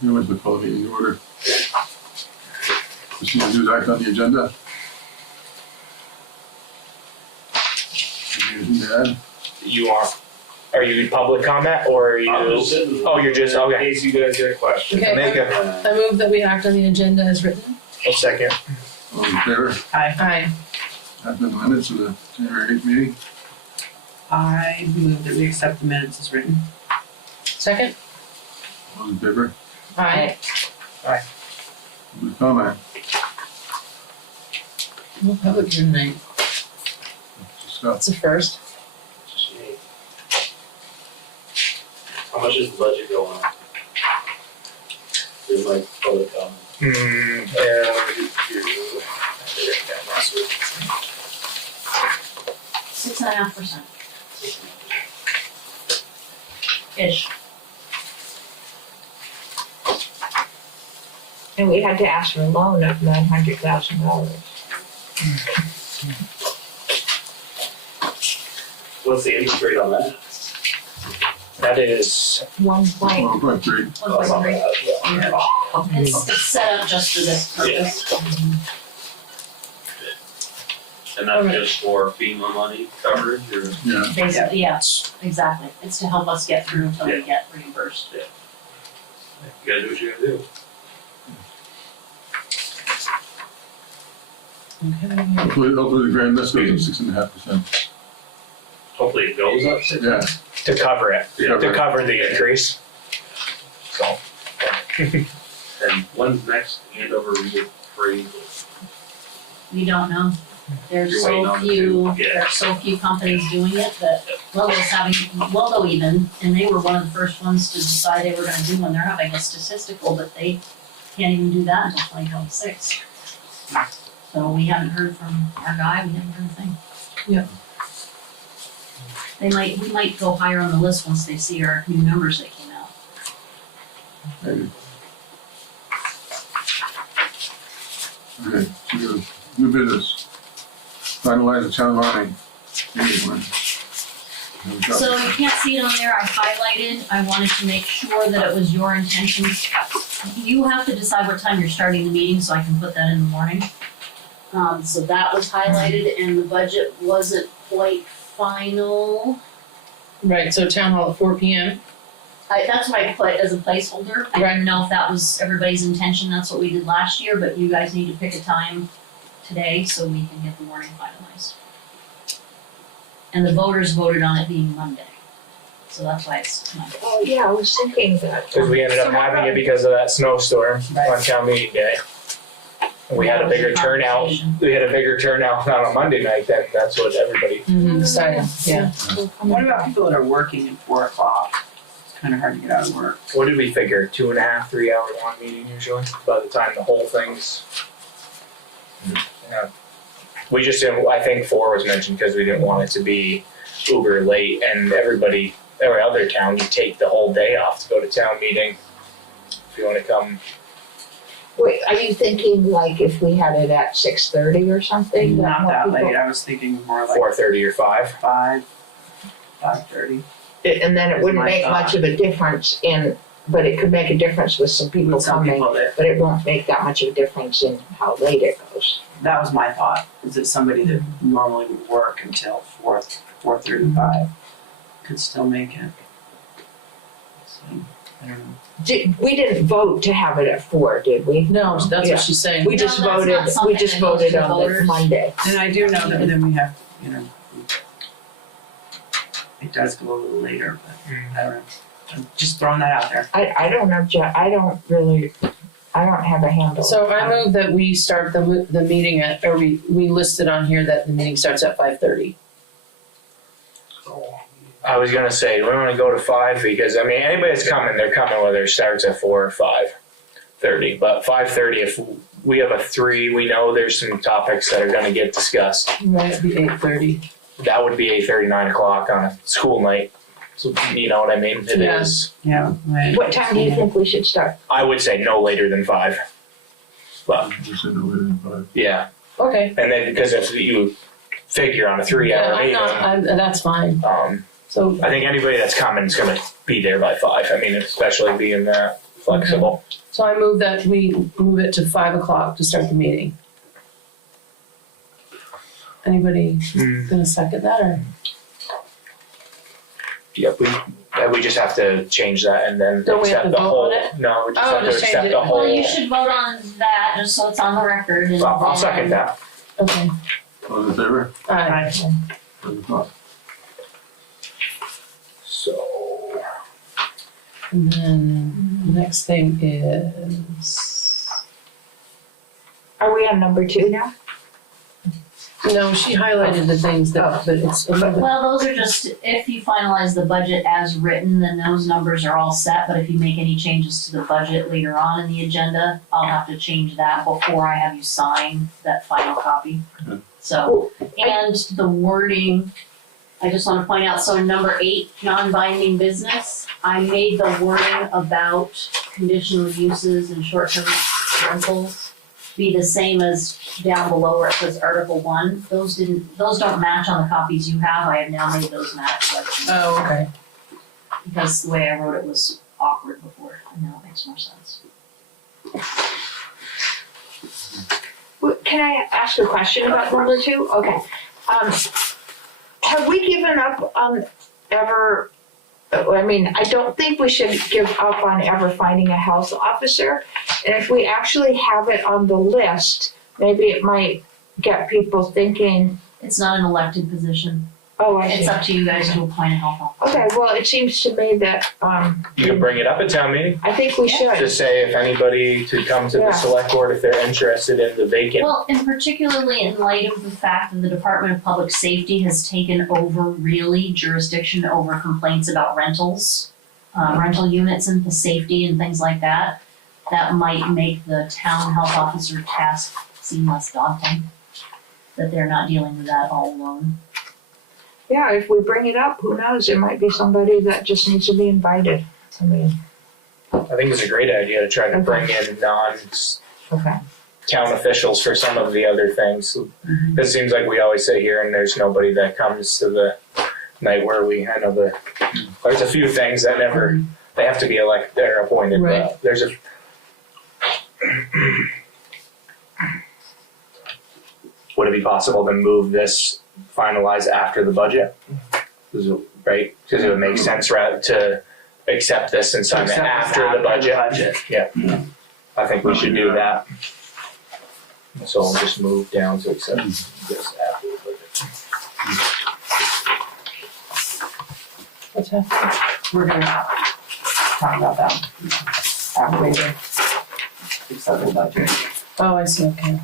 You want to call the meeting to order. Proceed to do act on the agenda. Anything to add? Are you in public comment or are you? I'm just sitting. Oh, you're just, okay. In case you guys get questions. Okay, I move that we act on the agenda as written. A second. All in favor? Aye. Act on the minutes of the January 8th meeting. I move that we accept the minutes as written. Second? All in favor? Aye. Public comment. No public here tonight. Discuss. It's a first. Just me. How much is the budget going on? There's like public comment. Yeah. Last week. 6.5%. Ish. And we had to ask for a loan of $900,000. What's the interest rate on that? That is, 1.3. 1.3. Oh, it's not bad. Yeah. It's set up just for this purpose. And that's just for FEMA money coverage or? Yeah. Basically, yes, exactly. It's to help us get through until we get reimbursed. You gotta do what you gotta do. Okay. Hopefully the grand list goes up 6.5%. Hopefully it goes up. Yeah. to cover it, Yeah. to cover the increase. So. And when's next Andover parade? We don't know. There's You're waiting so on the few, two, yeah. there's so few companies doing it that Weldo even, and they were one of the first ones to decide they were gonna do one. They're having a statistical, but they can't even do that until 2026. So we haven't heard from our guy, we haven't heard a thing. Yep. We might go higher on the list once they see our new numbers that came out. Maybe. Okay, so we go to new business. Finalize the town line. So you can't see it on there, I highlighted, I wanted to make sure that it was your intention. You have to decide what time you're starting the meeting, so I can put that in the morning. So that was highlighted, and the budget wasn't quite final. Right, so town hall at 4 p.m. That's what I put as a placeholder. I didn't know if that was everybody's intention, that's what we did last year, but you guys need to pick a time today so we can get the warning finalized. And the voters voted on it being Monday, so that's why it's Monday. Oh, yeah, I was thinking that. Because we ended up having it because of that snowstorm on town meeting day. And we had a bigger turnout, on a Monday night, that's what everybody, Decided, yeah. What about people that are working at 4 o'clock? It's kind of hard to get out of work. what did we figure, 2.5, 3 hour long meeting usually, by the time the whole thing's. Yeah. We just didn't, I think 4 was mentioned because we didn't want it to be uber late and every other town, you take the whole day off to go to town meeting. If you wanna come, Wait, are you thinking like if we had it at 6:30 or something? Not more that people- late, I was thinking more like 4:30 or 5. 5:30. And then it Is wouldn't my make thought. much of a difference but it could make a difference with some people With some coming. people that, But it won't make that much of a difference in how late it goes. that was my thought, is that somebody that normally would work until 4:35 could still make it. So, I don't know. We didn't vote to have it at 4, did we? No, that's Yeah. what she's saying. We No, just that's not voted, something that goes to the on the voters. Monday. And I do know that then we have, it does go a little later, but I don't know. I'm just throwing that out there. I don't know, I don't have a handle. So I move that we start the meeting at, or we listed on here that the meeting starts at 5:30. I was gonna say, we wanna go to 5 because, I mean, anybody that's coming, they're coming whether it starts at 4 or 5:30. But 5:30, if we have a 3, we know there's some topics that are gonna get discussed. Right, it'd be 8:30. That would be 8:30, 9 o'clock on a school night. So, you know what I mean? It Yeah. is. Yeah, right. What time do you think we should start? I would say no later than 5. But, You said no later than 5. yeah. Okay. And then, because if you figure on a 3 Yeah, hour I'm meeting, not, that's fine. So, I think anybody that's coming is gonna be there by 5. I mean, especially being that flexible. So I move that we move it to 5 o'clock to start the meeting. Anybody gonna second that or? Yep, we just have to change that and then Don't we have accept to the vote whole. on it? No, we just Oh, have to just change accept it. the whole. Well, you should vote on that, just so it's on the record, and I'll then- second that. Okay. All in favor? Aye. 5 o'clock. So, And then the next thing is, Are we on number 2 now? no, she highlighted the things that, but it's a little bit. Well, those are just, if you finalize the budget as written, then those numbers are all set, but if you make any changes to the budget later on in the agenda, I'll have to change that before I have you sign that final copy. Okay. So, and the wording, I just wanna point out, so number 8, non-binding business, I made the wording about conditional uses and short-term rentals be the same as down below where it says Article 1. Those don't match on the copies you have. I have now made those match, Oh, okay. because the way I wrote it was awkward before, and now it makes more sense. Can I ask a question about number 2? Okay. Have we given up on ever, I mean, I don't think we should give up on ever finding a health officer. And if we actually have it on the list, maybe it might get people thinking, It's not an elected position. oh, I see. It's up to you guys to appoint a health officer. Okay, well, it seems to me that, you can bring it up at town meeting. I think we should. Just say if anybody to come to Yeah. the select board if they're interested in the vacant. Well, and particularly in light of the fact that the Department of Public Safety has taken over really jurisdiction over complaints about rentals, rental units and the safety and things like that, that might make the town health officer task seem less daunting, that they're not dealing with that all alone. Yeah, if we bring it up, who knows, there might be somebody that just needs to be invited. I mean, I think it's a great idea to try to bring in non-town okay. officials for some of the other things. It seems like we always sit here and there's nobody that comes to the night where I know there's a few things that never, they have to be elected, they're appointed, Right. but there's a. Would it be possible to move this, finalize after the budget? Right, because it would make sense to accept this and sign it Accept this after the budget. Yeah, I think we should do that. So I'll just move down to accept this after the budget. What's happening? We're gonna talk about that after later. Accept the budget. Oh, I see, okay.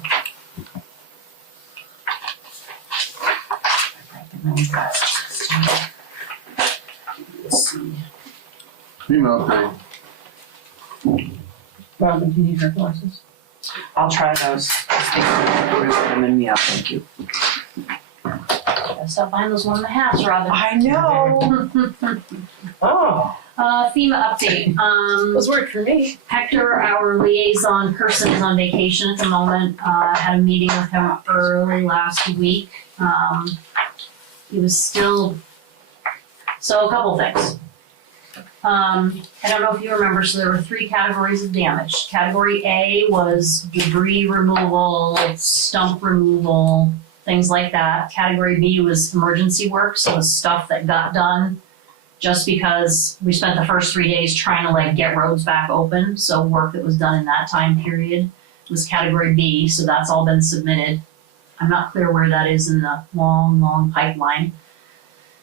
Let's see. Female thing. Robin, do you need her glasses? I'll try those. Them in me up, thank you. Gotta stop buying those 1.5s, Robin. I know. Oh, FEMA update, those work for me. Hector, our liaison person, is on vacation at the moment. Had a meeting with him early last week. He was still, so a couple things. I don't know if you remember, so there were 3 categories of damage. Category A was debris removal, stump removal, things like that. Category B was emergency work, so the stuff that got done just because we spent the first 3 days trying to get roads back open, so work that was done in that time period was category B, so that's all been submitted. I'm not clear where that is in the long pipeline.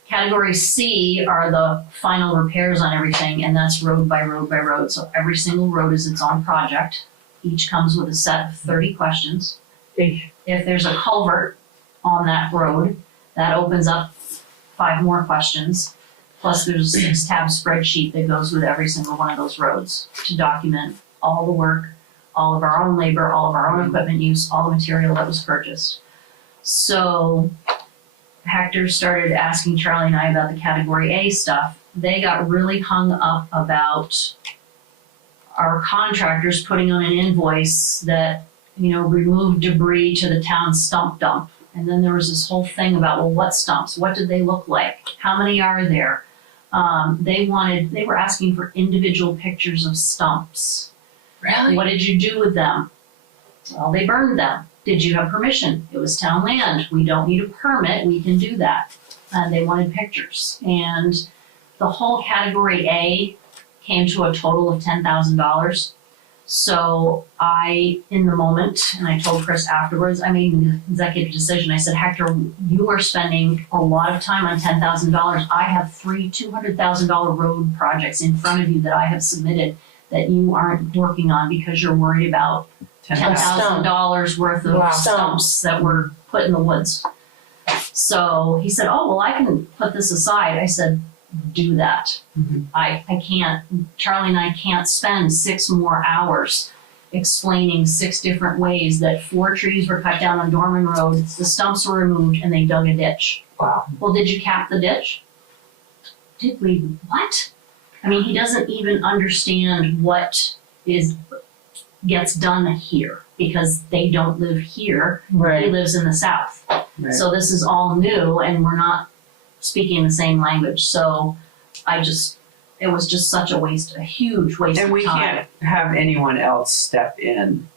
Category C are the final repairs on everything, and that's road by road by road, so every single road is its own project. Each comes with a set of 30 questions. If there's a culvert on that road, that opens up 5 more questions. Plus there's a 6-tab spreadsheet that goes with every single one of those roads to document all the work, all of our own labor, all of our own equipment use, all the material that was purchased. So Hector started asking Charlie and I about the category A stuff. They got really hung up about our contractors putting on an invoice that, removed debris to the town stump dump. And then there was this whole thing about, well, what stumps? What did they look like? How many are there? They were asking for individual pictures of stumps. Really? What did you do with them? Well, they burned them. Did you have permission? It was town land. We don't need a permit. We can do that. And they wanted pictures. And the whole category A came to a total of $10,000. So in the moment, and I told Chris afterwards, I made an executive decision. I said, Hector, you are spending a lot of time on $10,000. I have 3 $200,000 road projects in front of you that I have submitted that you aren't working on because you're worried about $10,000 worth of Wow. stumps that were put in the woods. So he said, oh, well, I can put this aside. I said, do that. Mhm. I can't, Charlie and I can't spend 6 more hours explaining 6 different ways that 4 trees were cut down on Dorman Road, the stumps were removed, and they dug a ditch. Wow. Well, did you cap the ditch? Did we, what? I mean, he doesn't even understand what gets done here because they don't live here. He Right. lives in the south. Right. So this is all new and we're not speaking the same language. So it was just such a huge waste And of we time. can't have anyone else step in.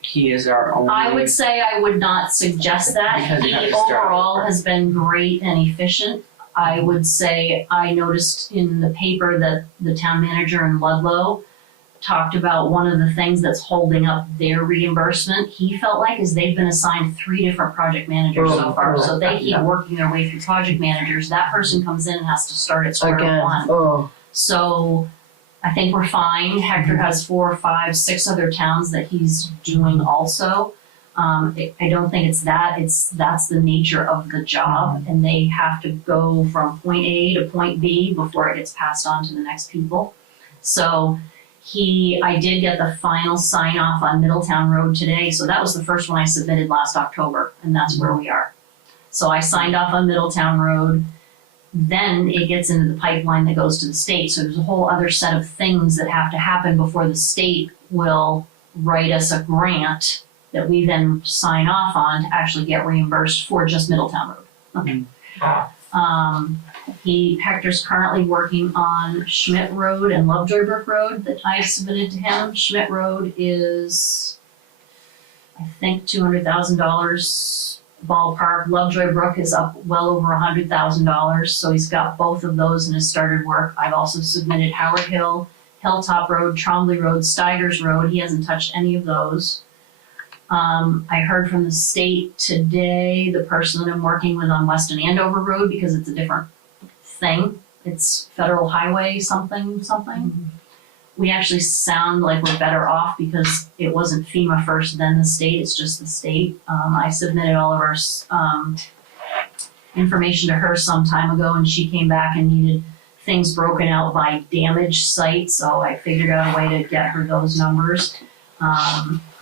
He is our only. I would say I would not suggest that. Because you have He to start overall over. has been great and efficient. I would say I noticed in the paper that the town manager in Ludlow talked about one of the things that's holding up their reimbursement. He felt like is they've been assigned 3 different project managers so far. So they keep Yeah. working their way through project managers. That person comes in and has to start at square Again. one. Oh. So I think we're fine. Hector has 4, 5, 6 other towns that he's doing also. I don't think it's that. That's the nature of the job, and they have to go from point A to point B before it gets passed on to the next people. So I did get the final sign off on Middletown Road today. So that was the first one I submitted last October, and that's where we are. So I signed off on Middletown Road. Then it gets into the pipeline that goes to the state. So there's a whole other set of things that have to happen before the state will write us a grant that we then sign off on to actually get reimbursed for just Middletown Road. Okay. Hector's currently working on Schmidt Road and Lovejoy Brook Road that I submitted to him. Schmidt Road is, I think, $200,000 ballpark. Lovejoy Brook is up well over $100,000, so he's got both of those and has started work. I've also submitted Howard Hill, Hilltop Road, Trombley Road, Steigers Road. He hasn't touched any of those. I heard from the state today, the person that I'm working with on Weston Andover Road, because it's a different thing. It's federal highway something. We actually sound like we're better off because it wasn't FEMA first, then the state. It's just the state. I submitted all of our information to her some time ago, and she came back and needed things broken out by damaged site. So I figured out a way to get her those numbers.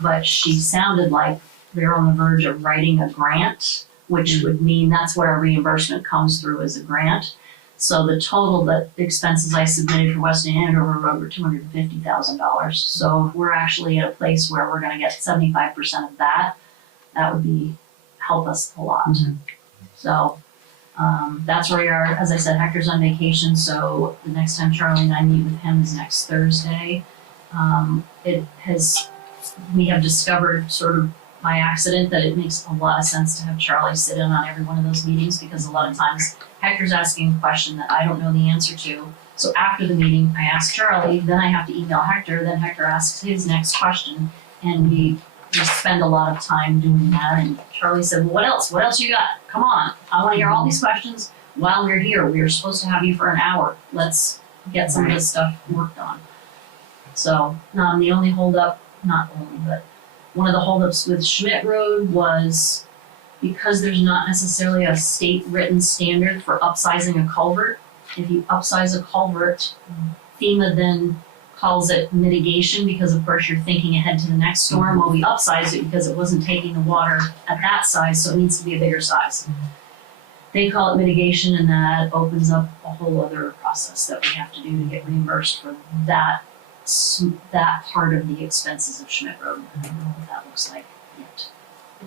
But she sounded like they're on the verge of writing a grant, which would mean that's what our reimbursement comes through as a grant. So the total expenses I submitted for Weston Andover Road were $250,000. So if we're actually at a place where we're gonna get 75% of that, that would help us a lot. Mhm. So, that's where we are. As I said, Hector's on vacation, so the next time Charlie and I meet with him is next Thursday. We have discovered sort of by accident that it makes a lot of sense to have Charlie sit in on every one of those meetings because a lot of times Hector's asking a question that I don't know the answer to. So after the meeting, I ask Charlie, then I have to email Hector, then Hector asks his next question, and we spend a lot of time doing that. And Charlie said, well, what else? What else you got? Come on, I wanna hear all these questions while we're here. We were supposed to have you for an hour. Let's get some of this stuff worked on. So, the only holdup, not only, but one of the holdups with Schmidt Road was because there's not necessarily a state written standard for upsizing a culvert. If you upsize a culvert, FEMA then calls it mitigation because of course you're thinking ahead to the next storm. Well, we upsized it because it wasn't taking the water at that size, so it needs to be a bigger size. They call it mitigation, and that opens up a whole other process that we have to do to get reimbursed for that part of the expenses of Schmidt Road. I don't know what that looks like yet.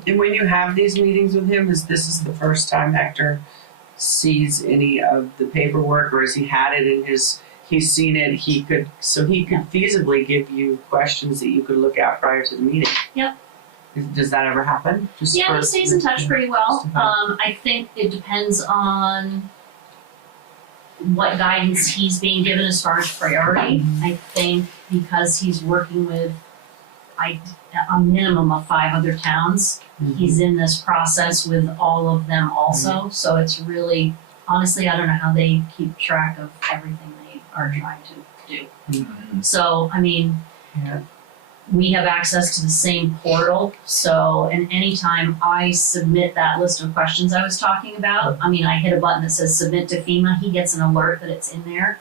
And when you have these meetings with him, this is the first time Hector sees any of the paperwork, or has he had it in his, he's seen it, he could feasibly give you questions that you could look at prior to the meeting? Yep. Does that ever happen? Yeah, he stays in touch pretty well. I think it depends on what guidance he's being given as far as priority. I think because he's working with a minimum of 5 other towns, he's in this process with all of them also. So it's really, honestly, I don't know how they keep track of everything they are trying to do. So, I mean, Yeah. we have access to the same portal, so, and anytime I submit that list of questions I was talking about, I mean, I hit a button that says submit to FEMA, he gets an alert that it's in there.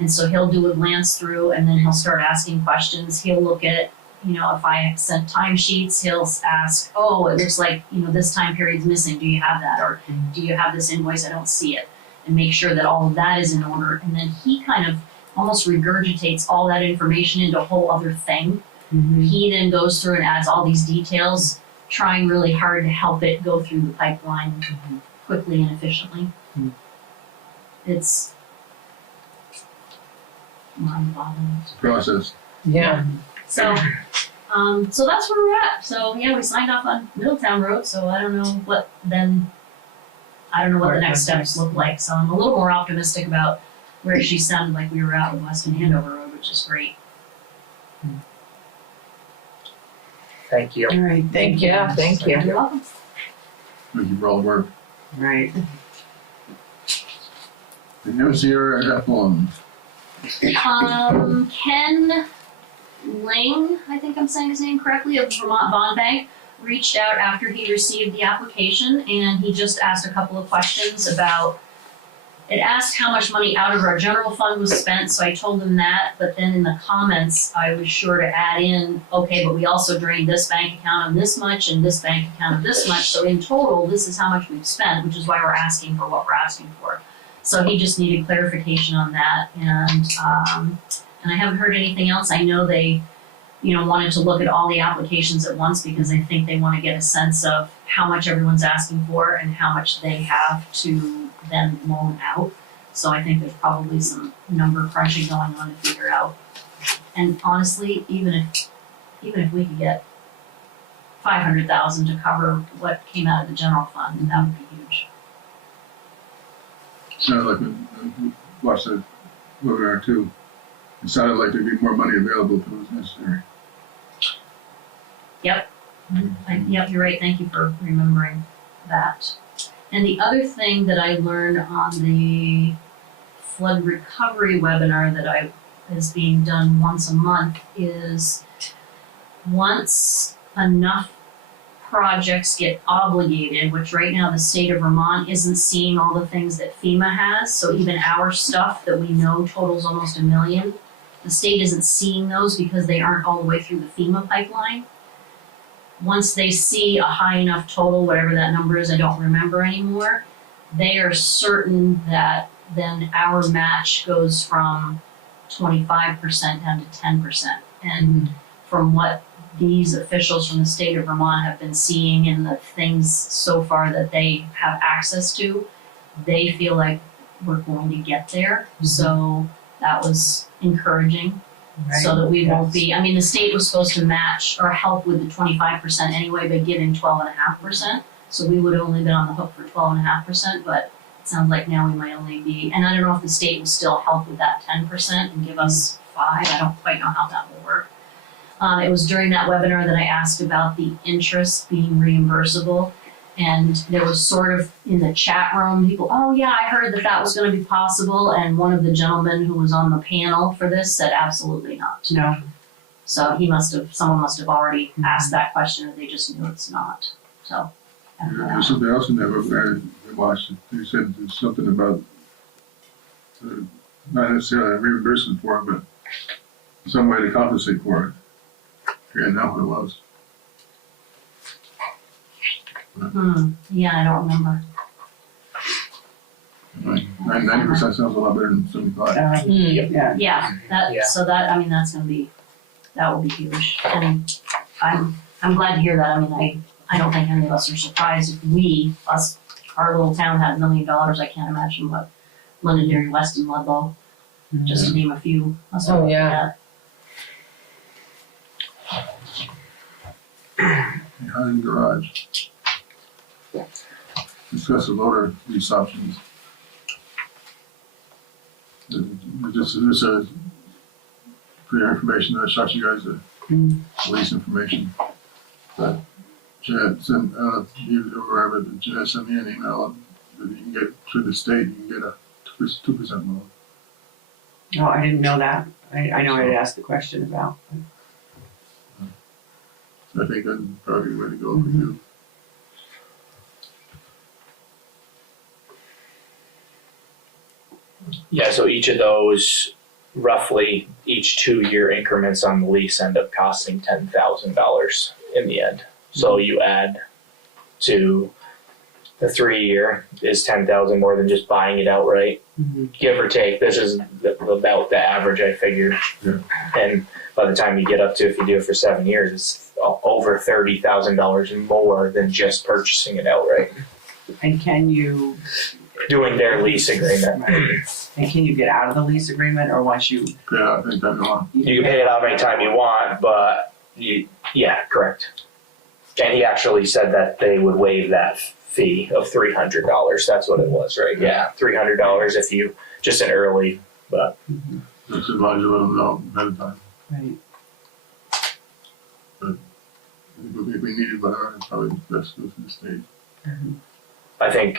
And so he'll do a glance through and then he'll start asking questions. He'll look at, if I sent timesheets, he'll ask, oh, it looks like, this time period's missing, do you have that? Or do you have this invoice, I don't see it. And make sure that all of that is in order. And then he kind of almost regurgitates all that information into a whole other thing. He then goes through and adds all these details, trying really hard to help it go through the pipeline quickly and efficiently. It's mind-boggling. It's a process. Yeah. So that's where we're at. So yeah, we signed off on Middletown Road, so I don't know what the next steps look like. So I'm a little more optimistic about where she sounded like we were out with Weston Andover Road, which is great. Thank you. All right, thank you. Yeah, thank you. You're welcome. Thank you for all the work. Right. The new Sierra F1. Ken Ling, I think I'm saying his name correctly, of Vermont Bond Bank, reached out after he received the application, and he just asked a couple of questions about, it asked how much money out of our general fund was spent, so I told him that, but then in the comments, I was sure to add in, okay, but we also drained this bank account on this much and this bank account of this much, so in total, this is how much we've spent, which is why we're asking for what we're asking for. So he just needed clarification on that, and I haven't heard anything else. I know they, wanted to look at all the applications at once because I think they want to get a sense of how much everyone's asking for and how much they have to then loan out. So I think there's probably some number crunching going on to figure out. And honestly, even if we could get $500,000 to cover what came out of the general fund, that would be huge. Sounded like we watched that webinar too. It sounded like there'd be more money available if it was necessary. Yep. Yep, you're right. Thank you for remembering that. And the other thing that I learned on the flood recovery webinar that is being done once a month is once enough projects get obligated, which right now the state of Vermont isn't seeing all the things that FEMA has, so even our stuff that we know totals almost $1 million, the state isn't seeing those because they aren't all the way through the FEMA pipeline. Once they see a high enough total, whatever that number is, I don't remember anymore, they are certain that then our match goes from 25% down to 10%. And from what these officials from the state of Vermont have been seeing and the things so far that they have access to, they feel like we're going to get there. So that was encouraging. So that we won't be, the state was supposed to match or help with the 25% anyway by giving 12.5%. So we would have only been on the hook for 12.5%, but it sounds like now we might only be, and I don't know if the state will still help with that 10% and give us 5. I don't quite know how that will work. It was during that webinar that I asked about the interest being reimbursable. And there was sort of in the chat room, people, oh yeah, I heard that was going to be possible. And one of the gentlemen who was on the panel for this said absolutely not. No. So someone must have already asked that question, or they just knew it's not. So. I don't know. There's something else in that webinar I watched. They said there's something about not necessarily a reimbursement for it, but some way to compensate for it. I forget now what it was. Yeah, I don't remember. 90% sounds a lot better than 75. Yeah. Yeah, so that will be huge. And I'm glad to hear that. I don't think any of us are surprised if us our little town had $1 million, I can't imagine what Londonderry, Weston, Ludlow, just to name a few. Oh, yeah. Behind garage. Discuss the loader lease options. This is for your information, I shot you guys the lease information. But Jeanette sent, you were aware of it, Jeanette sent me an email that you can get through the state, you can get a 2% loan. Oh, I didn't know that. I know I'd asked the question about. So I think that's probably the way to go for you. Yeah, so each of those, roughly each 2-year increments on the lease end up costing $10,000 in the end. So you add to the 3-year is $10,000 more than just buying it outright, give or take. This is about the average I figured. Yeah. And by the time you get up to, if you do it for 7 years, it's over $30,000 more than just purchasing it outright. And can you, Doing their lease agreement. and can you get out of the lease agreement, or once you? Yeah, I think that's wrong. You can pay it out anytime you want, but yeah, correct. And he actually said that they would waive that fee of $300. That's what it was, right? Yeah, $300 if you, just an early, but. Just advise you let them know ahead of time. Right. If we needed, but it's probably best to go through the state. I think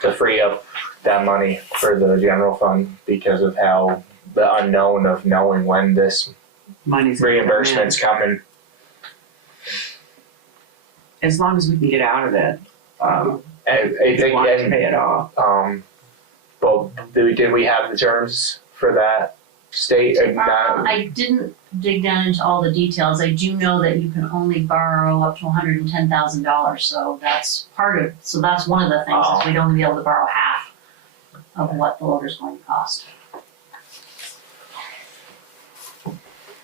to free up that money for the general fund because of how the unknown of knowing when this Money's gonna come in. reimbursement's coming. As long as we can get out of it, And I we think, want to pay it off. well, did we have the terms for that state? I didn't dig down into all the details. I do know that you can only borrow up to $110,000, so that's that's one of the things, is we'd only be able to borrow half of what the loader's going to cost.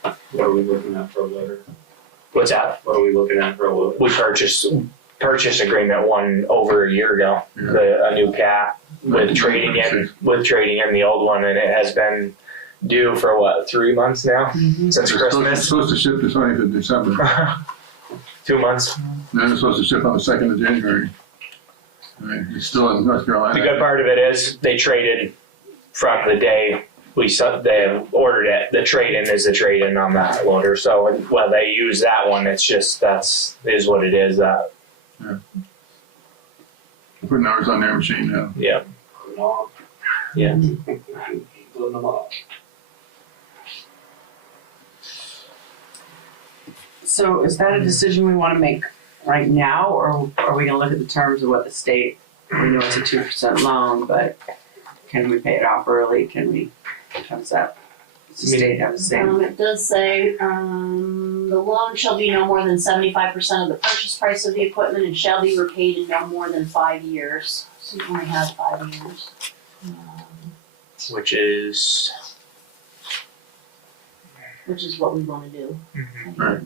What are we looking at for a loader? What's that? What are we looking at for a loader? We purchase agreement one over a year ago, Yeah. a new cat with trading in the old one, and it has been due for what, 3 months now since It's Christmas. supposed to ship the 20th of December. 2 months. Then it's supposed to ship on the 2nd of January. I mean, it's still in North Carolina. The good part of it is they traded from the day they ordered it. The trade-in is the trade-in on that loader. So when they use that one, it's just is what it is. We're putting ours on their machine now. Yeah. Put them on. Yeah. Keep putting them up. So is that a decision we want to make right now, or are we going to look at the terms of what the state, we know it's a 2% loan, but can we pay it off early? Can we, how does that, does the state have the same? It does say, the loan shall be no more than 75% of the purchase price of the equipment and shall be repaid in no more than 5 years. So you only have 5 years. Which is. Which is what we wanna do. Right.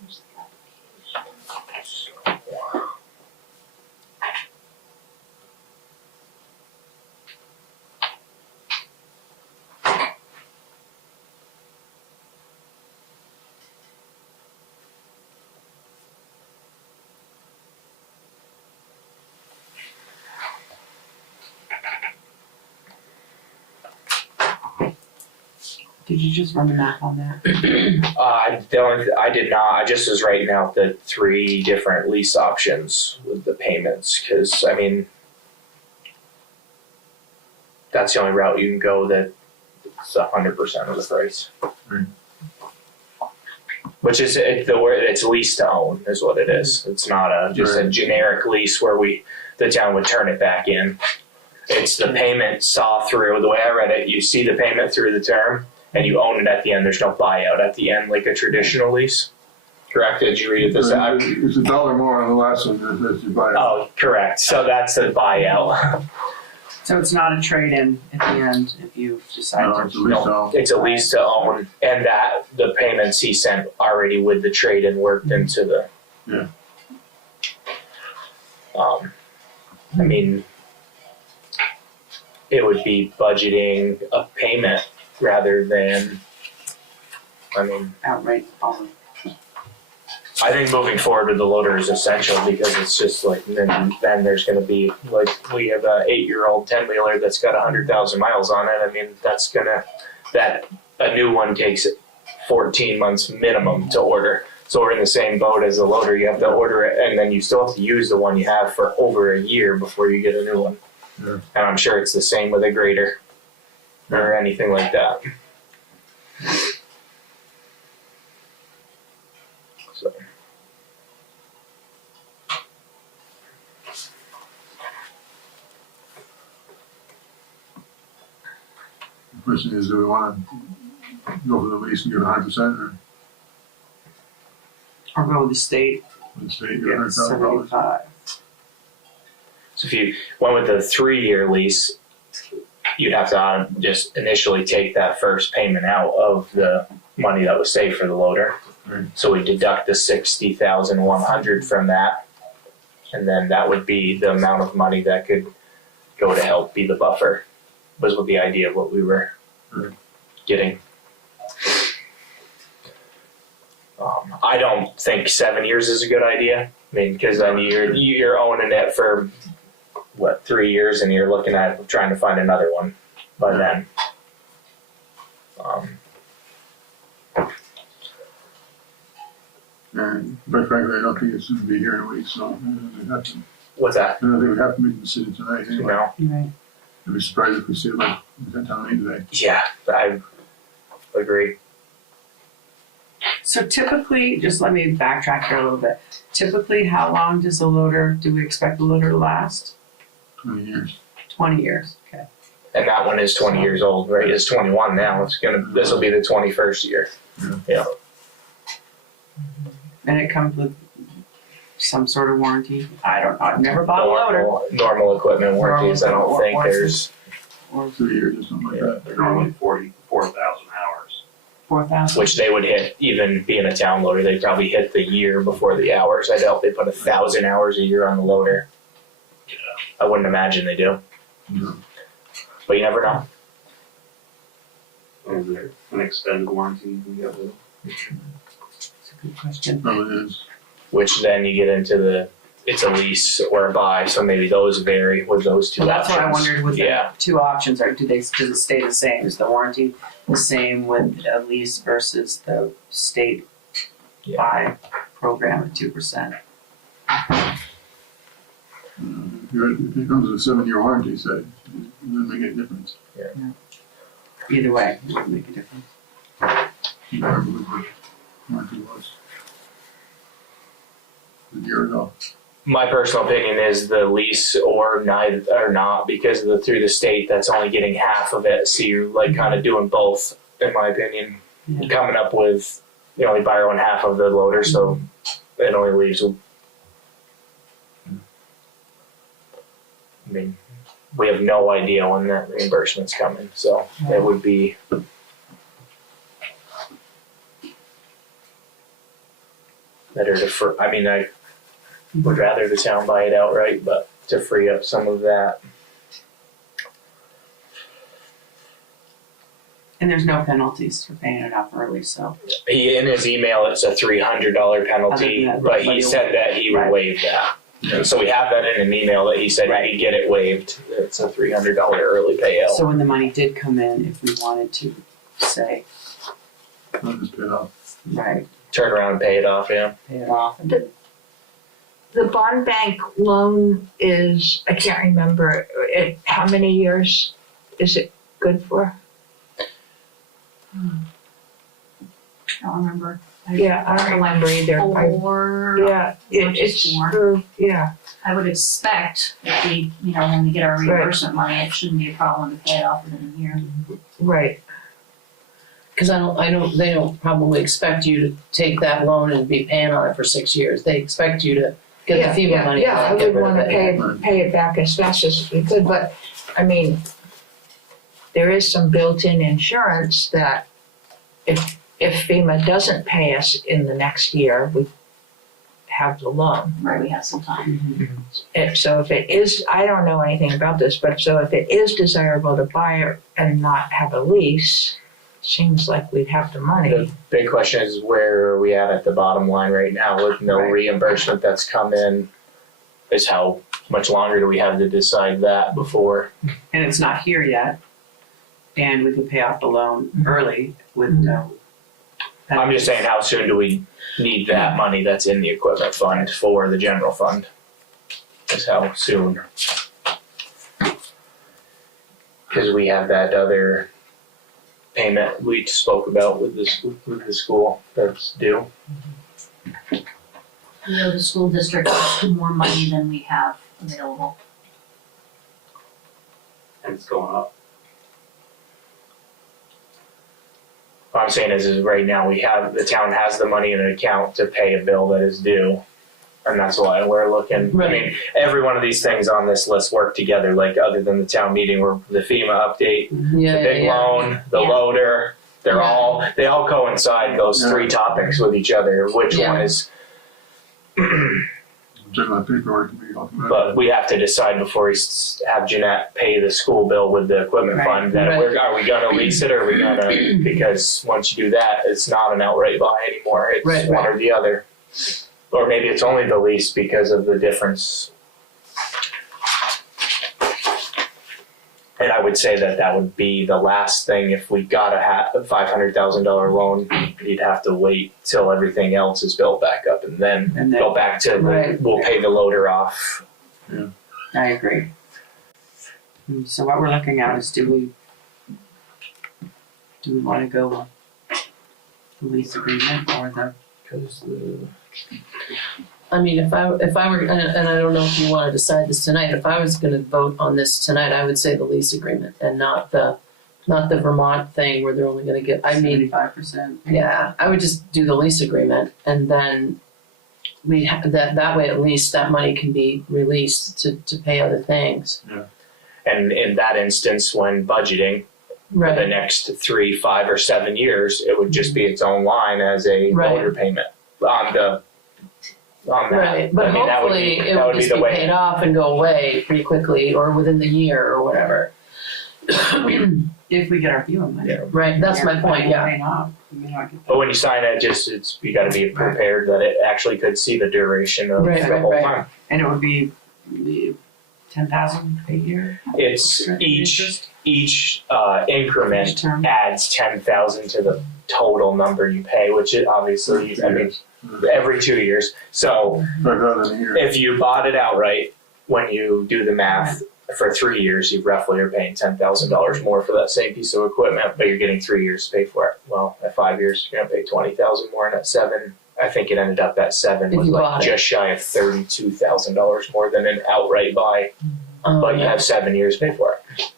Where's the application? Did you just run the math on that? I did not. I just was writing out the 3 different lease options with the payments, because I mean, that's the only route you can go that it's 100% of the price. Right. Which is it's lease to own is what it is. It's not just a generic lease where the town would turn it back in. It's the payment saw through. The way I read it, you see the payment through the term, and you own it at the end. There's no buyout at the end like a traditional lease. Correct? Did you read it this out? It's $1 more on the last one as you buy it. Oh, correct. So that's a buyout. So it's not a trade-in at the end if you decide No, to. it's a lease No, own. it's a lease to own, and that the payments he sent already with the trade and worked into the. I mean, it would be budgeting a payment rather than, I mean, Outright, I think moving forward with the loader is essential because it's just like, then there's gonna be, like, we have a 8-year-old 10-wheeler that's got 100,000 miles on it. I mean, a new one takes 14 months minimum to order. So we're in the same boat as the loader. You have to order it and then you still have to use the one you have for over a year before you get a new one. Yeah. And I'm sure it's the same with a grader or anything like that. So. The question is, do we wanna go for the lease and give 100% or go with the state, or the state give get $100,000? 75. So if you went with a 3-year lease, you'd have to just initially take that first payment out of the money that was saved for the loader. Right. So we deduct the $60,100 from that, and then that would be the amount of money that could go to help be the buffer. Was what the idea of what we were getting. I don't think 7 years is a good idea. I mean, because then you're owning it for what, 3 years, and you're looking at trying to find another one by then. And quite frankly, I don't think it's gonna be here in a week, so we have to, What's that? I don't think we have to make a decision tonight You anyway. know? Right. I'd be surprised if we see it like in town meeting today. Yeah, I agree. So typically, just let me backtrack here a little bit. Typically, how long do we expect the loader to last? 20 years. 20 years, okay. And that one is 20 years old, right? It's 21 now. This will be the 21st year. Yeah. And it comes with some sort of warranty? I don't know, I've never bought a loader. Normal equipment warranties. I don't think Warranty. there's. Or 3 years or something like that. They're normally 44,000 hours. 4,000? Which they would hit, even being a town loader, they'd probably hit the year before the hours. I doubt they put 1,000 hours a year on the loader. Yeah. I wouldn't imagine they do, No. but you never know. Is there an extended warranty you can get with? That's a good question. Probably is. Which then you get into it's a lease or a buy, so maybe those vary with those two Well, that's options. what I wondered with the Yeah. two options, does it stay the same? Is the warranty the same with a lease versus the state Yeah. buy program at 2%? If it comes with a 7-year warranty, say, it doesn't make any difference. Either way, it would make a difference. You remember what the warranty was a year ago. My personal opinion is the lease or neither or not, because through the state that's only getting half of it. So you're like kind of doing both, in my opinion. Yeah. Coming up with you only borrowing half of the loader, so it only leaves. I mean, we have no idea when that reimbursement's coming, so it would be. Better to I would rather the town buy it outright, but to free up some of that. And there's no penalties for paying it off early, so. In his email, it's a $300 penalty, Other than that, but but he you'll- said that he would Right. waive that. Yeah. So we have that in an email that he said he'd get it waived. It's a $300 early payout. So when the money did come in, if we wanted to say, I'll just pay it off. right, Turn around and pay it off, yeah. pay it off. And The bond bank loan is, I can't remember, how many years is it good for? I don't remember. Yeah, I don't remember either. Or Yeah, it's More. for, yeah, I would expect if we, when we get our reimbursement money, it shouldn't be a problem to pay it off within a year. right. Cause they don't probably expect you to take that loan and be paying on it for 6 years. They expect you to get the FEMA money. Yeah, I and then would get rid wanna of it. pay it back as fast as we could, but, I mean, there is some built-in insurance that if FEMA doesn't pay us in the next year, we have the loan. Right, we have some time. So if it is, I don't know anything about this, but so if it is desirable to buy it and not have a lease, seems like we'd have the money. The big question is where are we at the bottom line right now with no Right. reimbursement that's come in? Is how much longer do we have to decide that before? And it's not here yet, and we could pay off the loan early with no. I'm just saying, how soon do we need that money that's in the equipment fund for the general fund? Is how soon? Cause we have that other payment we spoke about with the school that's due. We owe the school district more money than we have available. And it's going up. What I'm saying is right now the town has the money in an account to pay a bill that is due. And that's why we're looking, I mean, every one of these things on this list work together, like other than the town meeting where the FEMA update, Yeah, the big loan, the Yeah. loader, they Yeah. all coincide, those three topics with each other, which Yeah. one is, General paperwork can be ultimately. but we have to decide before we have Jeanette pay the school bill with the equipment Right. fund, that are we gonna lease it or are we gonna, because once you do that, it's not an outright buy anymore, it's Right, one or the other. Or maybe it's only the lease because of the difference. And I would say that would be the last thing if we got a $500,000 loan, you'd have to wait till everything else is built back up and then go back to, Right. we'll pay the loader off. I agree. So what we're looking at is do we wanna go with the lease agreement or the, I mean, if I were, and I don't know if you wanna decide this tonight, if I was gonna vote on this tonight, I would say the lease agreement and not the Vermont thing where they're only gonna get, I mean, 75%? yeah, I would just do the lease agreement and then that way at least that money can be released to pay other things. And in that instance, when budgeting for the Right, next 3, 5, or 7 years, it would just be its own line as a Right. loader payment on that. right, but I mean, that would hopefully be- it that would would be just the be way. paid off and go away pretty quickly or within the year or whatever. If we get our FEMA money. Right, that's my point, yeah. May not, we may not get But when you sign it, you gotta be prepared that it actually could see the duration of Right, the right, whole right. time. And it would be 10,000 a year? It's each increment Each term? adds 10,000 to the total number you pay, which is obviously, I mean, every 2 years. So But rather than here. if you bought it outright, when you do the math, for 3 years, you roughly are paying $10,000 more for that same piece of equipment, but you're getting 3 years to pay for it. Well, at 5 years, you're gonna pay $20,000 more, and at 7, I think it ended up at 7 If was you like bought it. just shy of $32,000 more than an outright buy, but you have 7 years to pay for it.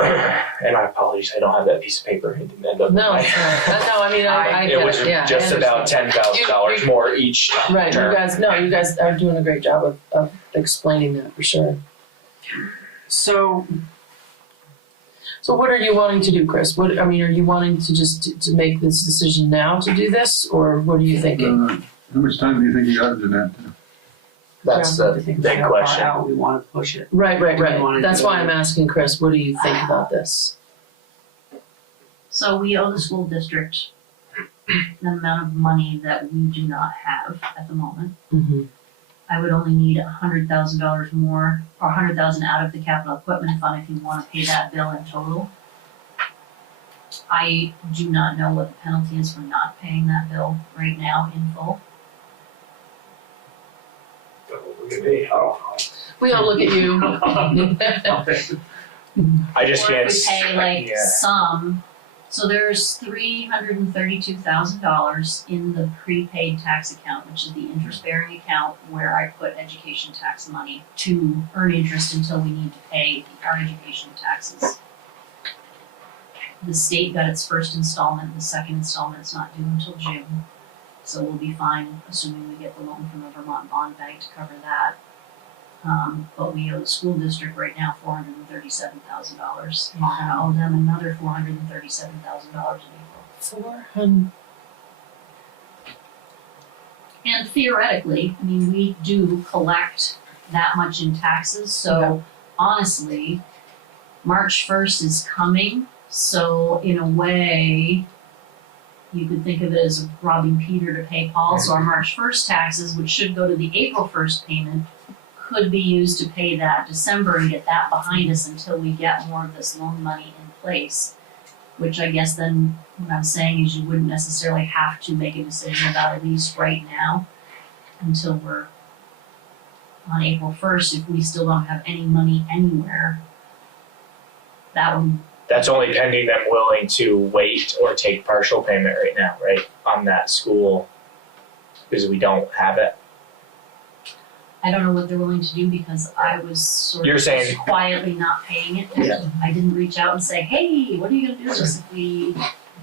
And I apologize, I don't have that piece of paper. It didn't end up. No, in no, my- I mean, I It get was it, yeah. I just about understand. $10,000 more each Right, term. you guys are doing a great job of explaining that for sure. So, So what are you wanting to do, Chris? Are you wanting to just to make this decision now to do this, or what are you thinking? How much time do you think you got, Jeanette? That's I the think big how far question. out we wanna push it. Right, Do we wanna That's do why it? I'm asking Chris, what do you think about this? So we owe the school district the amount of money that we do not have at the moment. Mm-hmm. I would only need $100,000 more, or $100,000 out of the capital equipment fund if you wanna pay that bill in total. I do not know what the penalty is for not paying that bill right now in full. We all look at you. I just Or can't. if we pay like yeah. some, so there's $332,000 in the prepaid tax account, which is the interest-bearing account where I put education tax money to earn interest until we need to pay our education taxes. The state got its first installment, the second installment's not due until June. So we'll be fine, assuming we get the loan from the Vermont Bond Bank to cover that. But we owe the school district right now $437,000. We're gonna owe them another $437,000 in April. And theoretically, I mean, we do collect that much in taxes, so honestly, March 1st is coming, so in a way, you could think of it as robbing Peter to pay Paul, so our March 1st taxes, which should go to the April 1st payment, could be used to pay that December and get that behind us until we get more of this loan money in place. Which I guess then, what I'm saying is you wouldn't necessarily have to make a decision about a lease right now until we're on April 1st, if we still don't have any money anywhere. That would, That's only pending them willing to wait or take partial payment right now, right, on that school, because we don't have it. I don't know what they're willing to do because I was sort You're of saying- just quietly not paying it. Yeah. I didn't reach out and say, hey, what are you gonna do with this if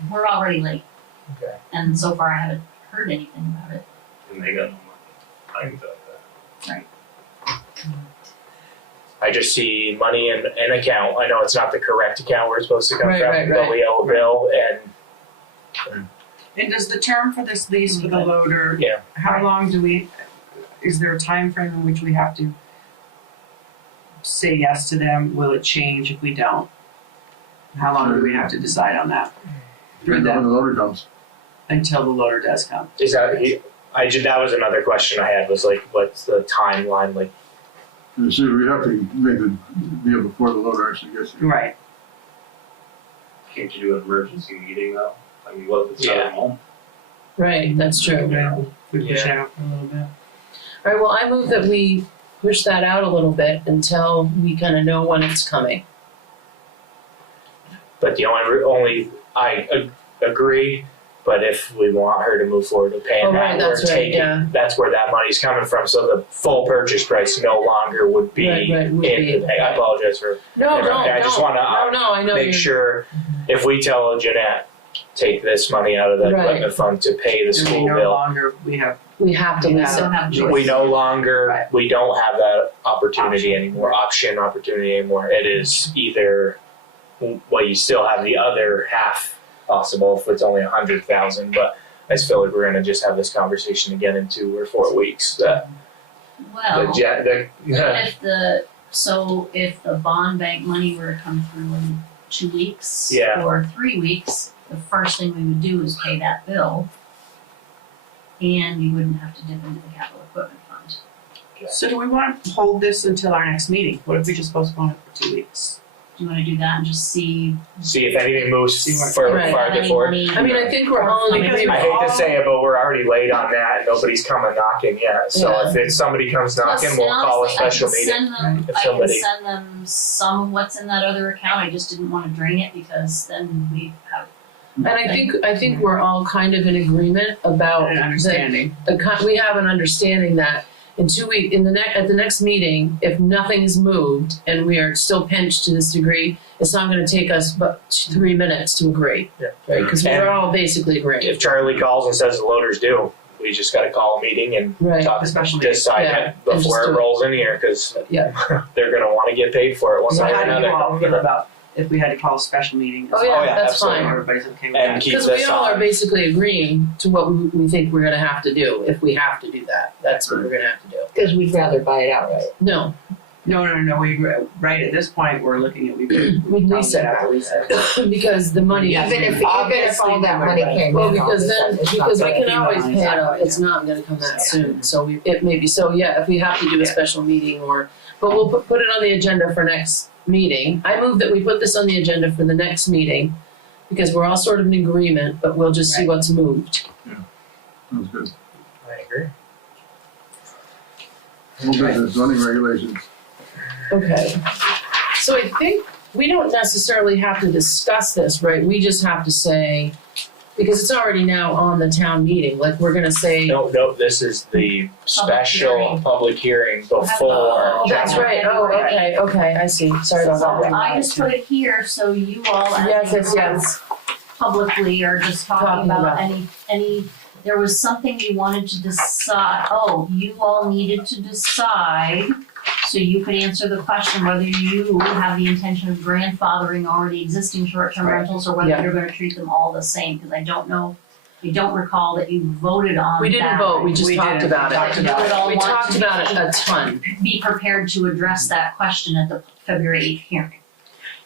we're already late? Okay. And so far I haven't heard anything about it. And they got no money. I can tell you that. I just see money in an account. I know it's not the correct account where it's supposed to come Right, from, right, but right. we owe a bill and And does the term for this lease for the loader, Yeah. how long is there a time frame in which we have to say yes to them? Will it change if we don't? How long do we have to decide on that? Depends on when the loader comes. Until the loader does come. is that, that was another question I had, was like, what's the timeline, like, And so we have to make the deal before the loader actually gets here. Right. Can't you do an emergency meeting though? I mean, what if it's not at home? Right, that's true. We push it out for a little bit. All right, well, I move that we push that out a little bit until we kind of know when it's coming. but the only, I agree, but if we want her to move forward to paying Oh, that, right, we're that's right, taking, yeah. that's where that money's coming from, so the full purchase price no longer would be Right, right, would in be. the thing. I apologize for No, interrupting. I just wanna, no, I know. make sure, if we tell Jeanette, take this money out of the Right. equipment fund to pay the And school we no bill. longer, we have, We have to We lease don't it. have a choice. We no longer, Right. we don't have that opportunity Option. anymore, opportunity anymore. It is either, well, you still have the other half possible if it's only 100,000, but I just feel like we're gonna just have this conversation again in 2 or 4 weeks. That Well. the If the bond bank money were to come through in 2 weeks Yeah. or 3 weeks, the first thing we would do is pay that bill. And you wouldn't have to dip into the capital equipment fund. so do we want to hold this until our next meeting? What if we just postpone it for 2 weeks? Do you wanna do that and just see? see if anything moves See what- Right. farther any forward. money- I mean, I think we're all in Because I agreement. hate to say it, but we're already late on that. Nobody's coming knocking yet. So Yeah. if somebody comes Plus, knocking, we'll call a honestly, special I can meeting. send them, if I can somebody- send them some of what's in that other account, I just didn't wanna drain it because then we have. And I think we're all kind of in agreement about An understanding. we have an understanding that in 2 weeks, at the next meeting, if nothing is moved and we are still pinched to this degree, it's not gonna take us but 3 minutes to agree. Yeah. Right, because we're And all basically agreeing. If Charlie calls and says the loader's due, we just gotta call a meeting and Right, talk, A special meeting. decide Yeah, it and before just it do it. rolls in here, cause Yeah. they're gonna wanna get paid for it one So way or how do you all feel another. about if we had to call a special meeting? Oh yeah, yeah, that's absolutely. fine. Everybody's okay with And that? keep Because we this all are on. basically agreeing to what we think we're gonna have to do, if we have to do that, that's what we're gonna have to do. Because we'd rather buy it outright. No, No, right at this point, we're looking at, we we'd lease it, have to lease it. because the money Yeah. is. Even if all that money came in. Well, all of a because sudden, then, it's not because we gonna can always pay it up, it's not gonna come that soon, so it may be, so yeah, if we have to do a special meeting but we'll put it on the agenda for next meeting. I move that we put this on the agenda for the next meeting, because we're all sort of in agreement, but we'll just see Right. what's moved. Sounds good. I agree. Whole business zoning regulations. Okay, so I think we don't necessarily have to discuss this, right, we just have to say, because it's already now on the town meeting, like, we're gonna say. No, this is the special hearing. public hearing before. Oh, that's general. right, oh, okay, I see, sorry about So that. I just put it here so you all Yes, as yes. publicly are just Talking talking about. about any, there was something you wanted to decide, you all needed to decide, so you could answer the question whether you have the intention of grandfathering already existing short-term Right. rentals or whether Yeah. you're gonna treat them all the same, cause I don't know I don't recall that you voted on that. We didn't vote, we just We talked didn't. about We talked it. about it. We talked about it a ton, Be prepared to address that question at the February 8th hearing.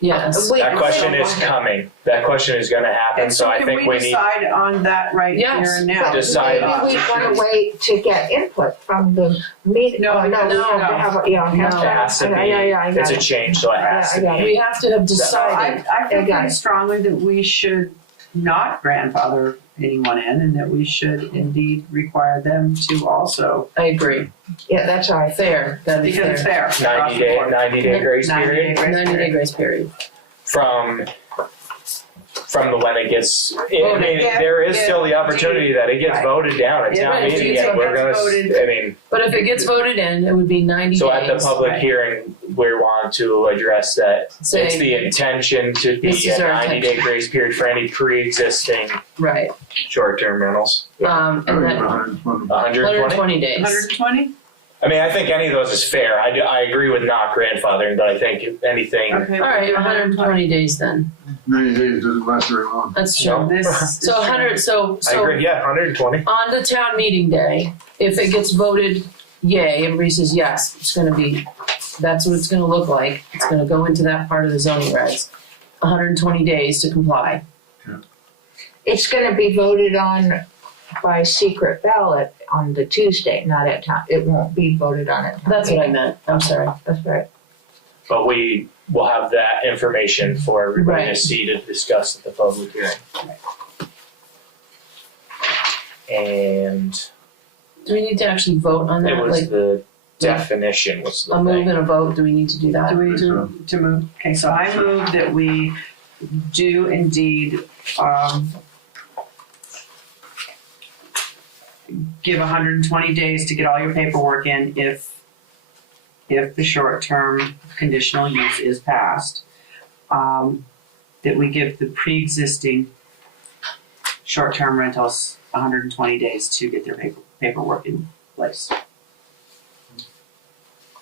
yes. Wait, That question is coming. That question is gonna happen, And so I think we can we need, decide on that right Yes. here and now? Decide. Maybe we wanna wait to get input from the meeting. No, Oh, we have to no. have, yeah, No. it has to be, I got it's a it. change, so it has to I got be. We have to have So decided, I feel Okay. pretty strongly that we should not grandfather anyone in and that we should indeed require them to also. I agree, Yeah, that's how I feel. fair, that'd be Because fair. it's fair. 90-day grace 90 period day grace 90-day grace period. from the when it gets, I Voted. mean, Yeah, there is yeah, still the opportunity that it gets Right. voted down at Yeah, town right, meeting, so and we're it gets gonna, voted. I mean, But if it gets voted in, it would be 90 days. so at the public Right. hearing, we want to address that. It's Say, the intention to This be is a our 90-day grace period for any pre-existing right, short-term rentals. and then 120. 120? 120 days. 120? I mean, I think any of those is fair. I agree with not grandfathering, but I think if anything, Okay. All right, 120 days then, 90 days doesn't last very long. that's No. true. This is So 100, so, I agree, yeah, 120. on the town meeting day, if it gets voted yay, everybody says yes, it's gonna be, that's what it's gonna look like. It's gonna go into that part of the zoning regs. 120 days to comply. It's gonna be voted on by secret ballot on the Tuesday, not at town, it won't be voted on at town. That's what I meeting. meant, I'm sorry. That's right. But we will have that information for everybody to Right. see to discuss at the public hearing. And Do we need to actually vote on it that? was Like, the definition was the a move thing. and a vote, do we need to do that? Do we So- to move? Okay, so I move that we do indeed, give 120 days to get all your paperwork in if the short-term conditional use is passed. That we give the pre-existing short-term rentals 120 days to get their paperwork in place.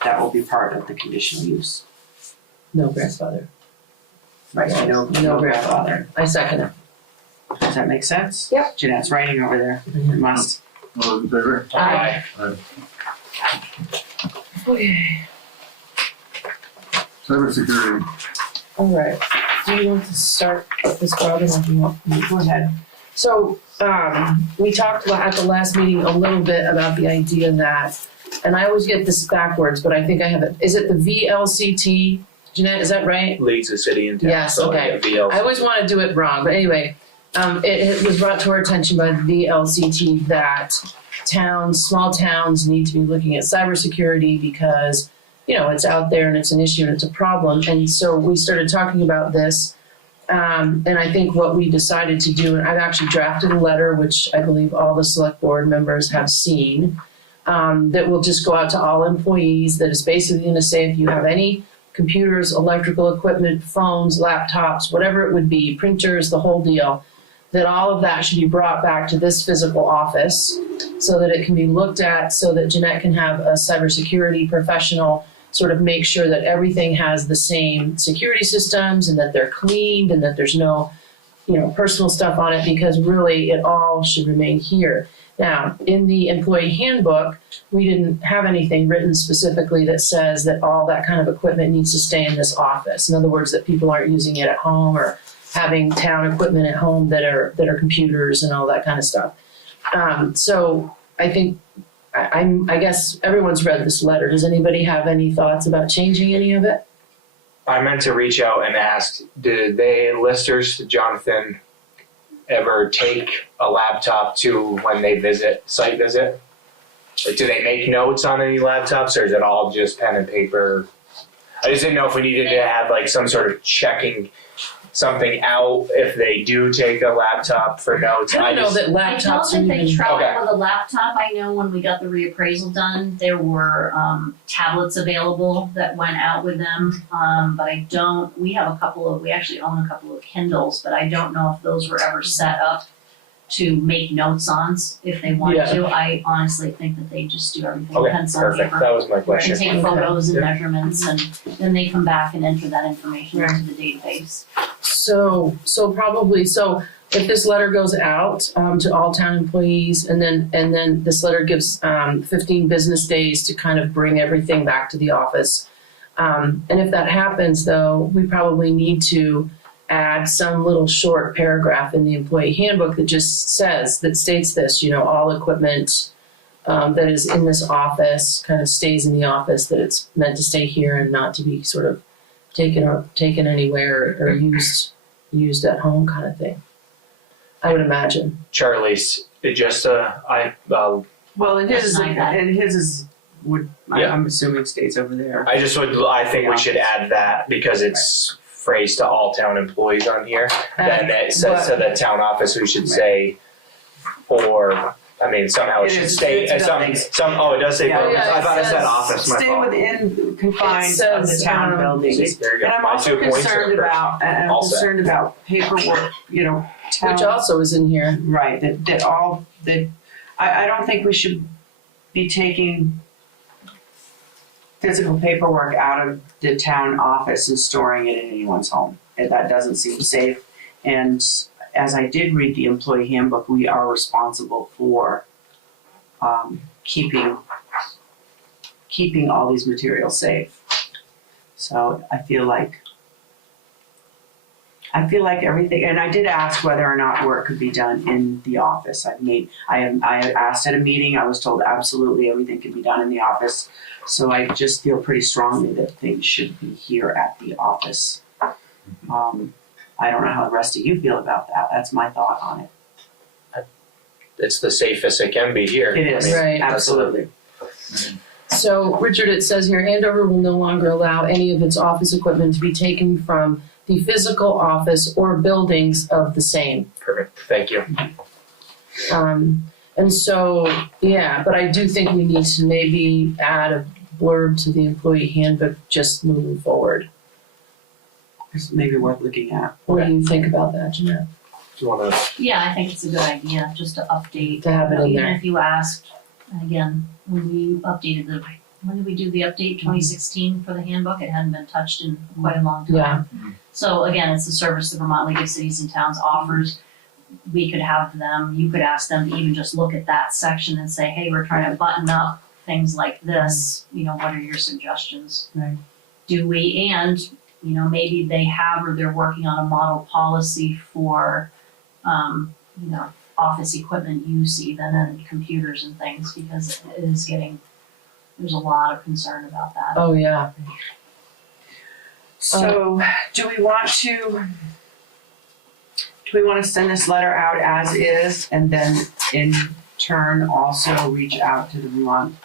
That will be part of the conditional use. No grandfather. Right, No grandfather. I second it. Does that make sense? Yep. Jeanette's writing over there. Mhm. It must. All those in favor? Aye. Okay, Cybersecurity. all right. Do you want to start this, Robin, or do you want me? Go ahead. So, we talked at the last meeting a little bit about the idea that, and I always get this backwards, but I think I have it. Is it the VLCT? Jeanette, is that right? Leads the city in town. Yes, so okay. yeah, VLCT. I always want to do it wrong, but anyway, it was brought to our attention by the VLCT that towns, small towns need to be looking at cybersecurity because, it's out there and it's an issue and it's a problem. And so we started talking about this. And I think what we decided to do, and I've actually drafted a letter, which I believe all the select board members have seen, that will just go out to all employees, that is basically going to say if you have any computers, electrical equipment, phones, laptops, whatever it would be, printers, the whole deal, that all of that should be brought back to this physical office so that it can be looked at, so that Jeanette can have a cybersecurity professional sort of make sure that everything has the same security systems and that they're cleaned and that there's no, personal stuff on it, because really it all should remain here. Now, in the employee handbook, we didn't have anything written specifically that says that all that kind of equipment needs to stay in this office. In other words, that people aren't using it at home or having town equipment at home that are computers and all that kind of stuff. So I think, I guess everyone's read this letter. Does anybody have any thoughts about changing any of it? I meant to reach out and ask, did they, listers, Jonathan, ever take a laptop to when they site visit? Like, do they make notes on any laptops, or is it all just pen and paper? I just didn't know if we needed to have like some sort of checking something out if they do take a laptop for notes. I don't know that I know laptops are that they even, traveled Okay. with a laptop. I know when we got the reappraisal done, there were tablets available that went out with them. But we actually own a couple of Kindles, but I don't know if those were ever set up to make notes on if they wanted Yeah. to. I honestly think that they just do everything Okay, pencil and perfect, paper. that was my And question. take photos and Yeah. measurements, and then they come back and enter that information into the database. So probably, so if this letter goes out, to all town employees, and then this letter gives, 15 business days to kind of bring everything back to the office. And if that happens, though, we probably need to add some little short paragraph in the employee handbook that just states this, all equipment, that is in this office kind of stays in the office, that it's meant to stay here and not to be sort of taken anywhere or used at home kind of thing. I would imagine. Charlie's, it just, Well, and his is, That's not bad. and his is, Yeah. I'm assuming stays over there. I think we should add that because it's phrased to all town employees on here. Then it says to the town office, we should say, or, somehow it It should is, stay, it's some, buildings. oh, it does say Yeah. buildings, I thought it said says office, my Stay fault. within confines It of the says, town buildings. See, there you go. And I'm My also 2 points are concerned perfect. about, and I'm All set. concerned about paperwork, town. Which also is in here. Right, I don't think we should be taking physical paperwork out of the town office and storing it in anyone's home. And that doesn't seem safe. And as I did read the employee handbook, we are responsible for keeping all these materials safe. So I feel like everything, and I did ask whether or not work could be done in the office. I asked at a meeting, I was told absolutely everything can be done in the office. So I just feel pretty strongly that things should be here at the office. I don't know how the rest of you feel about that. That's my thought on it. It's the safest it can be here. It is, Right. absolutely. So, Richard, it says here, Andover will no longer allow any of its office equipment to be taken from the physical office or buildings of the same. Perfect, thank you. And so, yeah, but I do think we need to maybe add a blurb to the employee handbook just moving forward. It's maybe worth looking at. What do you think about that, Jeanette? Do you wanna, Yeah, I think it's a good idea, just to update. To have it in Even there. if you asked, and again, when we updated when did we do the update, 2016 for the handbook? It hadn't been touched in quite a long time. Yeah. So again, it's a service the Vermont League of Cities and Towns offers. We could have them, you could ask them to even just look at that section and say, hey, we're trying to button up things like this, what are your suggestions? Right. Do we, and, maybe they have or they're working on a model policy for, office equipment use even and computers and things, because it is there's a lot of concern about that. Oh, yeah. So, do we want to send this letter out as is and then in turn also reach out to the Vermont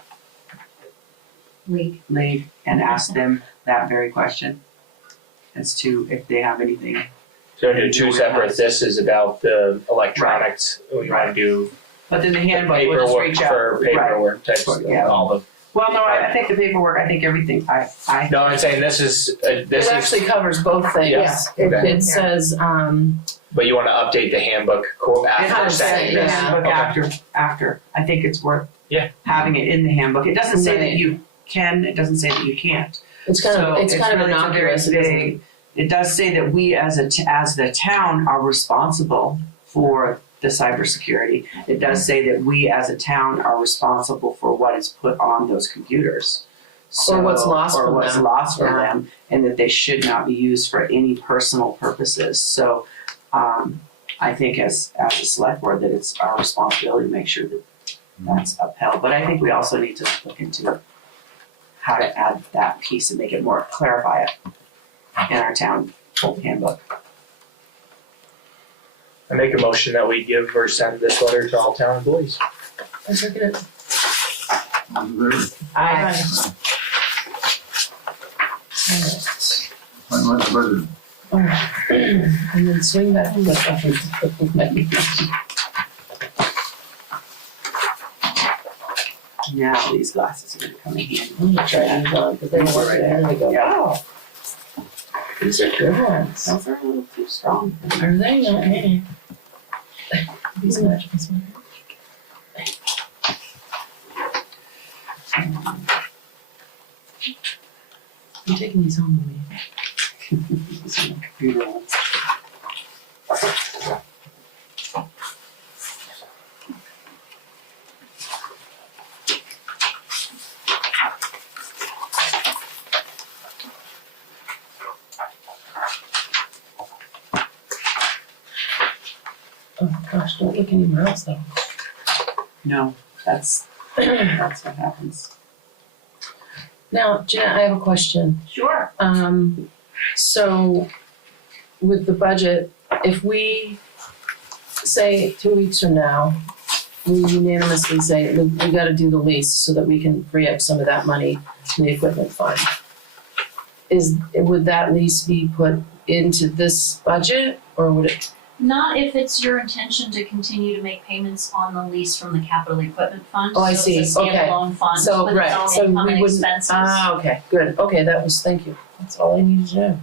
League. League and ask them that very question as to if they have anything? so do 2 separate, this is about the electronics, we wanna do But then the handbook, we'll just paperwork reach out. for paperwork types, Yeah. all the, Well, no, I think the paperwork, I think everything, I. no, I'm saying this is, It actually covers both things. Yeah. Okay. It says, but you wanna update the handbook after It does say saying the this? handbook Okay. after. I think it's worth Yeah. having it in the handbook. It doesn't say that Right. you can, it doesn't say that you can't. it's kind of So it's kind of really a very innocuous. It doesn't- vague- It does say that we as the town are responsible for the cybersecurity. It does say that we as a town are responsible for what is put on those computers. Or what's lost or from what's them. lost from Yeah. them, and that they should not be used for any personal purposes. So I think as a select board that it's our responsibility to make sure that that's upheld. But I think we also need to look into how to add that piece and make it more, clarify it in our town handbook. I make a motion that we give or send this letter to all town employees. I second it. All in favor? I Finalize the budget. Alright. And then swing back and look up and now these glasses are gonna come in handy. I'm gonna try these on because they were working and I go, wow. These are good ones. Those are a little too strong. Are they not? These match this one. I'm taking these home with me. It's on the computer one. Oh gosh, don't look anywhere else though. No, that's what happens. Now, Jeanette, I have a question. Sure. So with the budget, if we say 2 weeks from now, we unanimously say, look, we gotta do the lease so that we can free up some of that money in the equipment fund. Would that lease be put into this budget or would it? Not if it's your intention to continue to make payments on the lease from the capital equipment fund. Oh, I see. So it's a Okay. standalone fund So, with right, its own so income we and wouldn't, expenses. okay, good, okay, thank you, that's all I needed to know.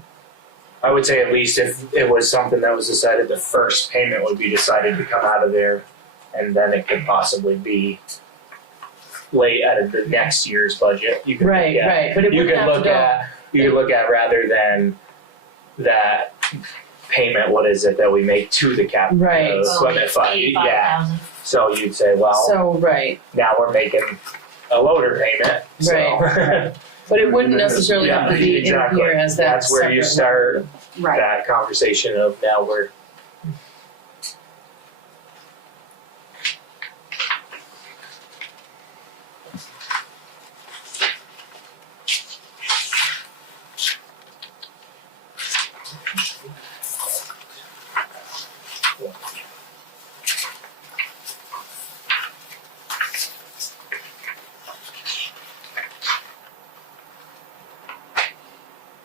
I would say at least if it was something that was decided, the first payment would be decided to come out of there, and then it could possibly be late out of the next year's budget. You could Right, look at, right, but it you wouldn't could have to look go. at, you could look at rather than that payment, what is it that we make to the capital Right. equipment fund? Yeah, 85,000. so you'd say, well, So, right, now we're making a loader payment, so. Right. but it wouldn't necessarily have to be in exactly. here as that That's where you separate start Right. that conversation of now we're.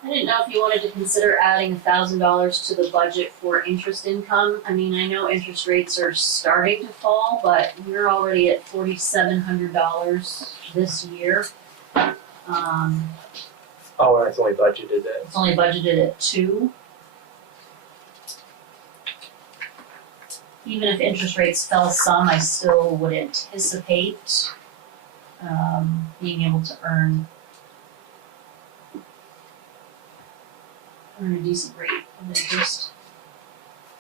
I didn't know if you wanted to consider adding $1,000 to the budget for interest income. I mean, I know interest rates are starting to fall, but we're already at $4,700 this year. Oh, and it's only budgeted at. It's only budgeted at 2. Even if interest rates fell some, I still would anticipate being able to earn a decent rate of interest.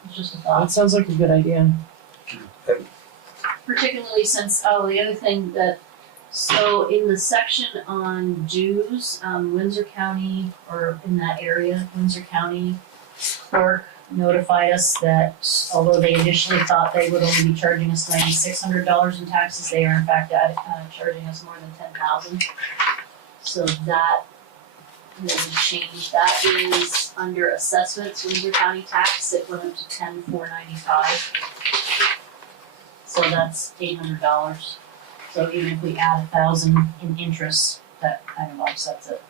It's just a thought. That sounds like a good idea. Particularly since, the other thing that, so in the section on dues, Windsor County, or in that area, Windsor County clerk notified us that although they initially thought they would only be charging us $9,600 in taxes, they are in fact charging us more than $10,000. So that will change. That is under assessments, Windsor County tax, it went up to $10,495. So that's $800. So even if we add $1,000 in interest, that kind of offsets it.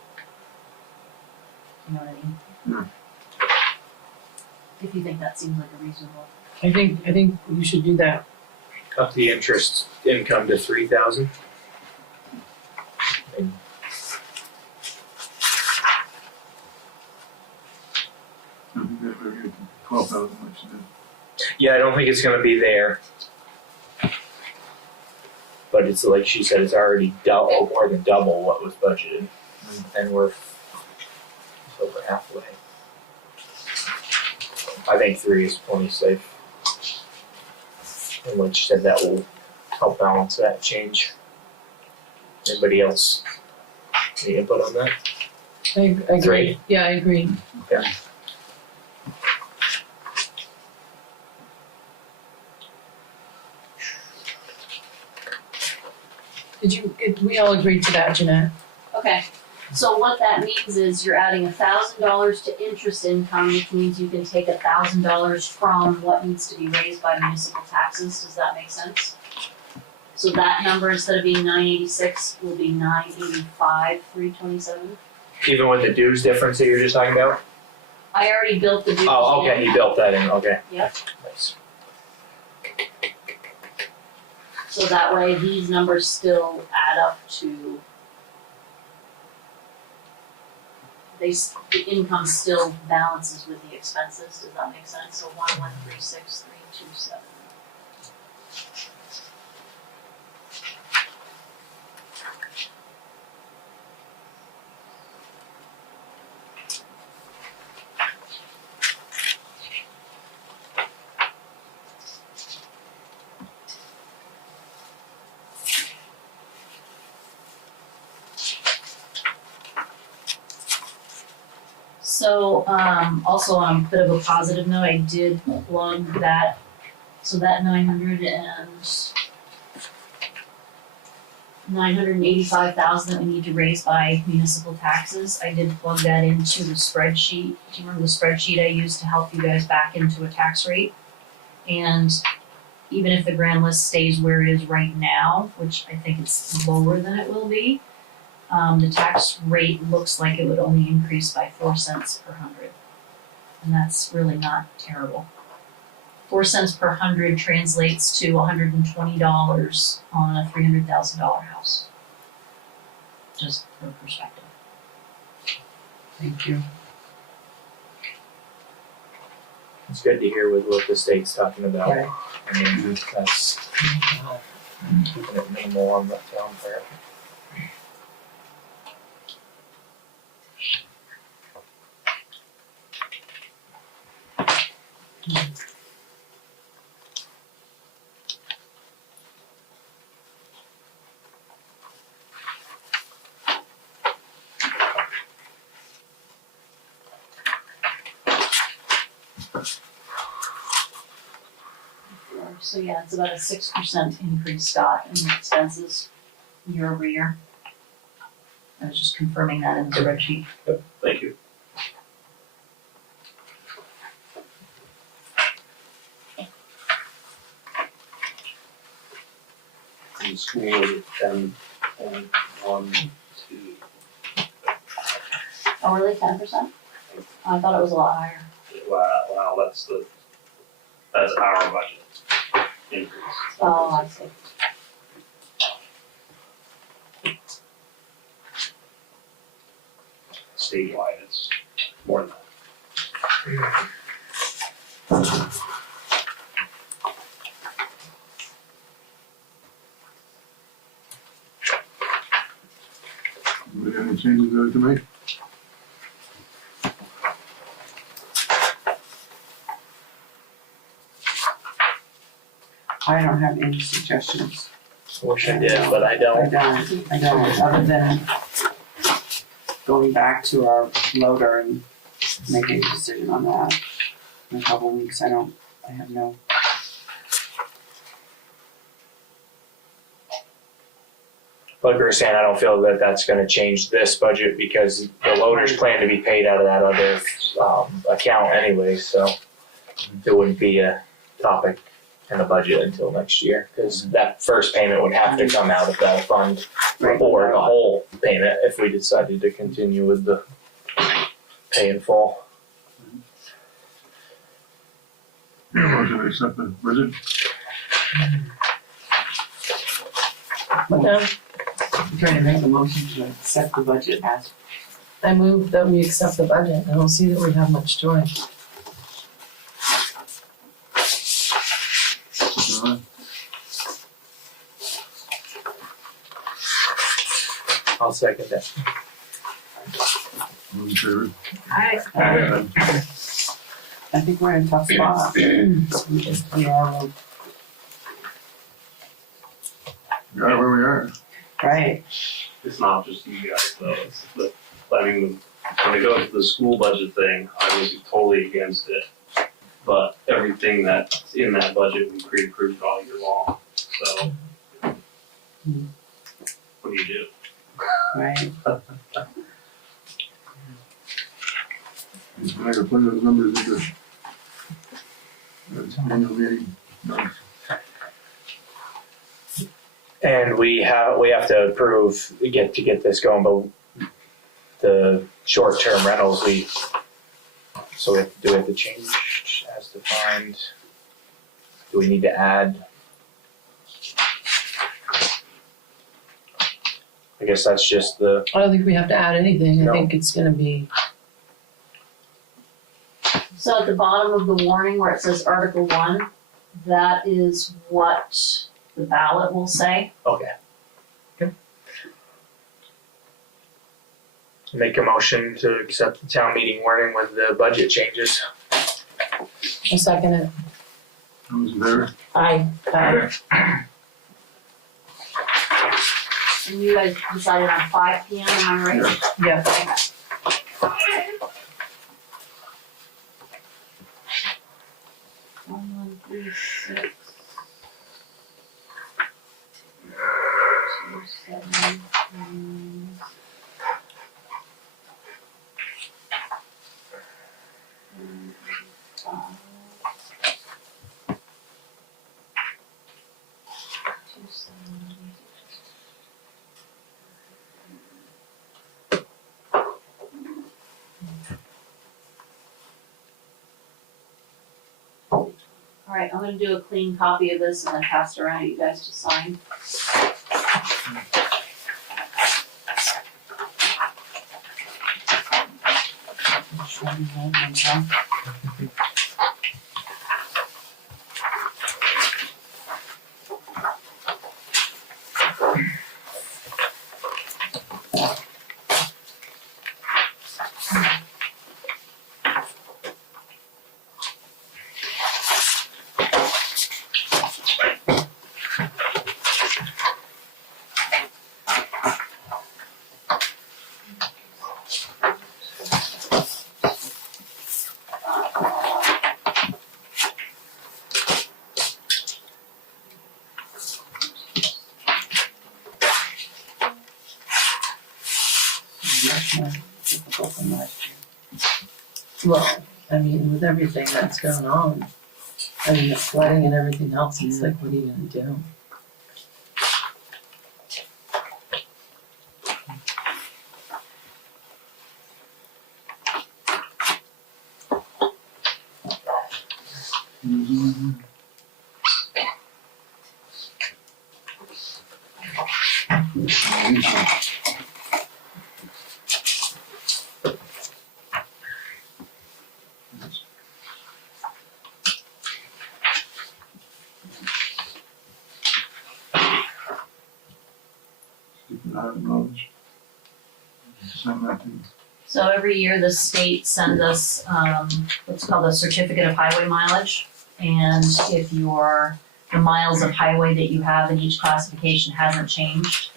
You know what I mean? If you think that seems like a reasonable. I think you should do that. Up the interest income to 3,000. I think that would be 12,000, like you did. Yeah, I don't think it's gonna be there. But it's like she said, it's already more than double what was budgeted, and we're over halfway. I think 3 is plenty safe. And like she said, that will help balance that change. Anybody else? Any input on that? I agree. 3. Yeah, I agree. Okay. Did we all agree to that, Jeanette? Okay, so what that means is you're adding $1,000 to interest income, which means you can take $1,000 from what needs to be raised by municipal taxes. Does that make sense? So that number, instead of being 986, will be 985, 327. Even with the dues difference that you're just talking about? I already built the dues. Oh, okay, in. you built that in, okay. Yep. Nice. So that way, these numbers still add up to. The income still balances with the expenses. Does that make sense? So 1136,327. So, also on a bit of a positive note, I did plug that, so that 985,000 that we need to raise by municipal taxes, I did plug that into the spreadsheet. Do you remember the spreadsheet I used to help you guys back into a tax rate? And even if the grand list stays where it is right now, which I think it's lower than it will be, the tax rate looks like it would only increase by 4 cents per hundred. And that's really not terrible. 4 cents per hundred translates to $120 on a $300,000 house. Just for perspective. Thank you. It's good to hear with what the state's talking about. Right. I mean, that's keeping it minimal on the town part. So yeah, it's about a 6% increase, Scott, in expenses year over year. I was just confirming that in the spreadsheet. Thank you. In school, it's 10.12. Oh, really, 10%? I thought it was a lot higher. Wow, that's our budget increase. Oh, I see. Statewide, it's more than that. Any changes there to make? I don't have any suggestions. Wish I did, but I I don't. don't, other than going back to our loader and making a decision on that in a couple of weeks. I have no. Like we were saying, I don't feel that that's gonna change this budget because the loaders plan to be paid out of that other, account anyway, so it wouldn't be a topic in the budget until next year, cause that first payment would have to come out of that fund or the whole payment if we decided to continue with the pay in full. Motion to accept the budget? What now? I'm trying to make a motion to accept the budget as. I move that we accept the budget. I don't see that we have much choice. Aye. I'll second that. All in favor? I think we're in a tough spot. We are, Got where we are. right, It's not just you guys though, it's the, I mean, when it goes to the school budget thing, I was totally against it. But everything that's in that budget, we pre-approved all year long, so. What do you do? right. I gotta put those numbers into the annual meeting notes. And we have to approve, get this going, but the short-term rentals, so we have to change as defined. Do we need to add? I guess that's just the, I don't think we have to add anything. I No. think it's gonna be, So at the bottom of the warning where it says Article 1, That is what the ballot will say. Okay. Make a motion to accept the town meeting warning with the budget changes. I'll second it. Those in favor? Aye. And you guys decided on 5 p.m., am I right? Yeah. One, 3, 6. 2, 7, Alright, I'm gonna do a clean copy of this and then pass it around to you guys to sign. Well, I mean, with everything that's going on, I mean, the flooding and everything else, it's like, what are you gonna do? So every year the state sends us what's called a certificate of highway mileage. And if the miles of highway that you have in each classification hasn't changed,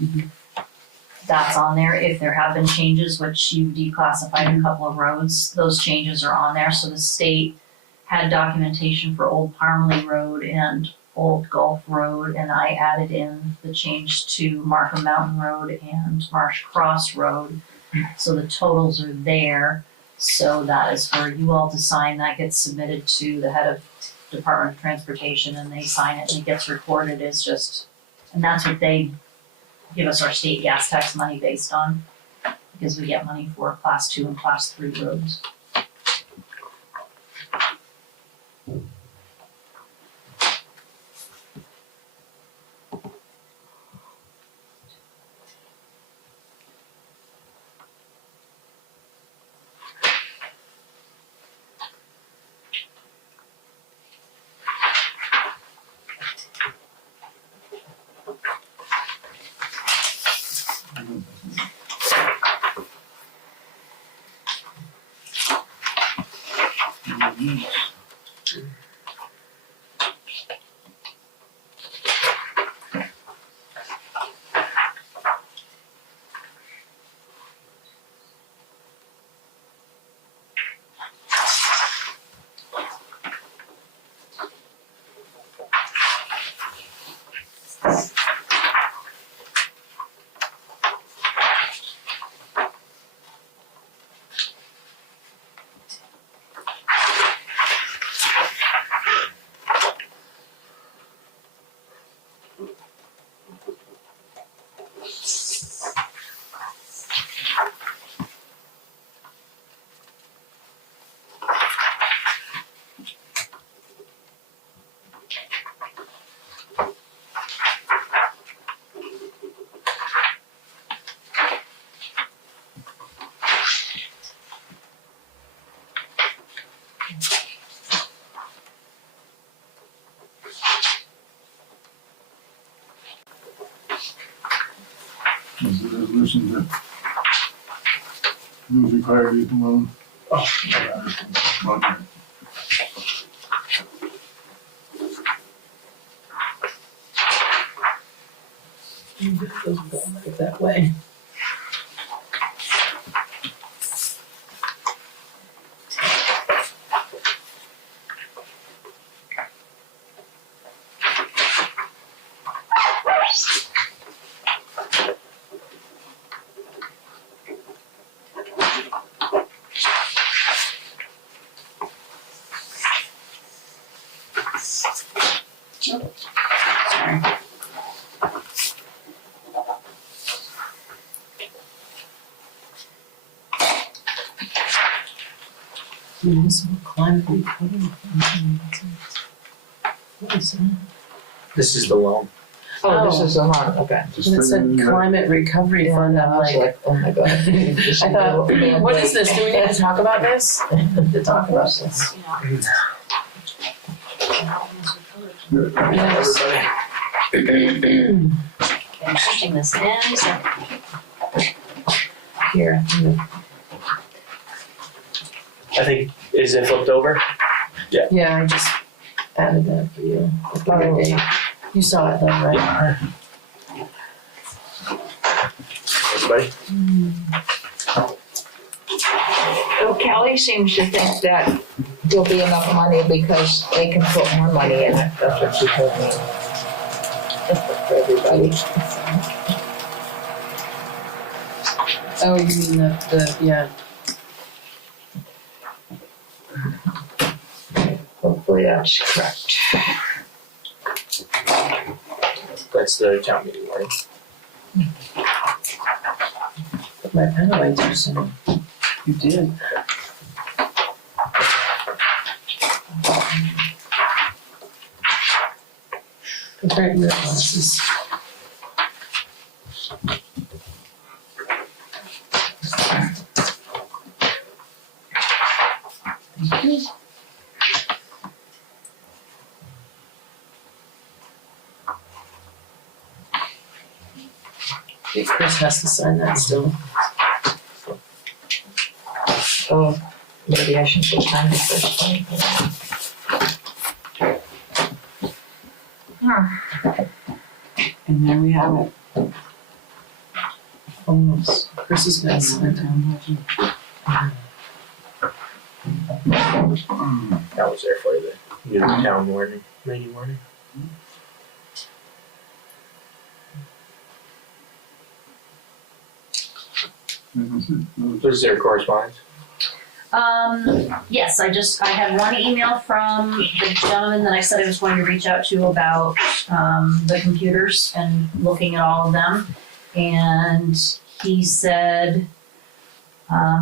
that's on there. If there have been changes, which you declassified a couple of roads, those changes are on there. So the state had documentation for Old Parmley Road and Old Gulf Road, and I added in the change to Markham Mountain Road and Marsh Cross Road. So the totals are there. So that is for you all to sign. That gets submitted to the head of Department of Transportation and they sign it and it gets recorded as just, and that's what they give us our state gas tax money based on, because we get money for class 2 and class 3 roads. motion to move required loan. That way. Municipal climate recovery. What is that? This is the loan. Oh, this is the one, okay. Just When it put said in that- climate recovery fund, I'm like, Oh my god. I thought, what is this? Do we need to talk about this? To talk about this. Yes. I'm pushing this in, so Here. I think, is it flipped over? Yeah, I just added that for you. You saw it though, right? Everybody? So Kelly seems to think that there'll be enough money because they can put more money in it, that's what she told me. For everybody. Oh, you mean the, yeah. Hopefully that's correct. That's the town meeting warning. Put my pen away too soon. You did. Compare your glasses. Thank you. I think Chris has to sign that still. Oh, maybe I should just sign the first one. And there we have it. Almost. Chris is gonna sign it. That was there for you, the town warning, meeting warning. Was there correspondence? yes, I had one email from the gentleman that I said I was going to reach out to about, the computers and looking at all of them. And he said,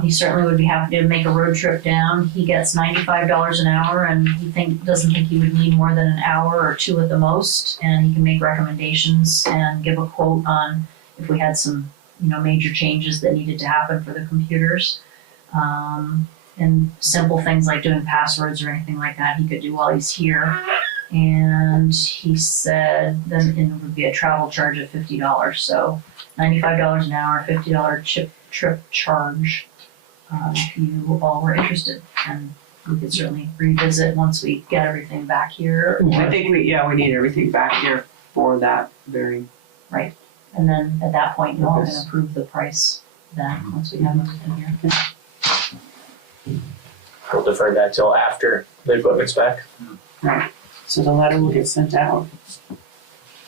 he certainly would be happy to make a road trip down. He gets $95 an hour and doesn't think he would need more than an hour or two at the most. And he can make recommendations and give a quote on if we had some, major changes that needed to happen for the computers. And simple things like doing passwords or anything like that, he could do while he's here. And he said then it would be a travel charge of $50. So $95 an hour, $50 trip charge, if you all were interested. And we could certainly revisit once we get everything back here. I think we need everything back here for that very. And then at that point, you all can approve the price then, once we have everything here. We'll defer that till after the equipment's back. So the letter will get sent out.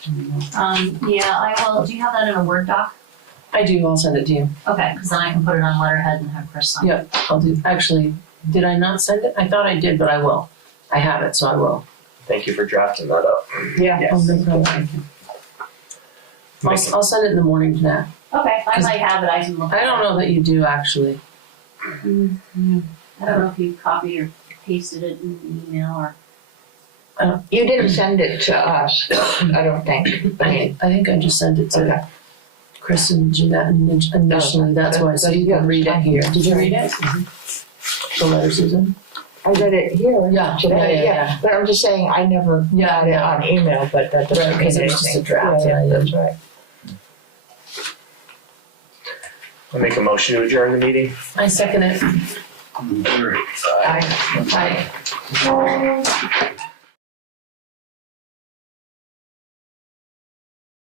Yeah, I will, do you have that in a Word doc? I do, I'll send it to you. Okay, because then I can put it on letterhead and have Chris sign it. Yep, I'll do, actually, did I not send it? I thought I did, but I will. I have it, so I will. Thank you for drafting that up. Yeah. Oh, no problem. I'll send it in the morning to Nat. Okay, I might have it, I can look. I don't know that you do, actually. I don't know if you copied or pasted it in the email or. You didn't send it to us, I don't think. I think I just sent it to Chris and Jeanette initially, that's why, so you can read it here. Did you read it? The letter, Susan? I read it here Yeah, today, yeah. But I'm just saying, I never got it on email, but that doesn't Right, mean 'cause it anything. was just a draft, Yeah, yeah. that's right. I'll make a motion to adjourn the meeting. I second it. Sure. Aye.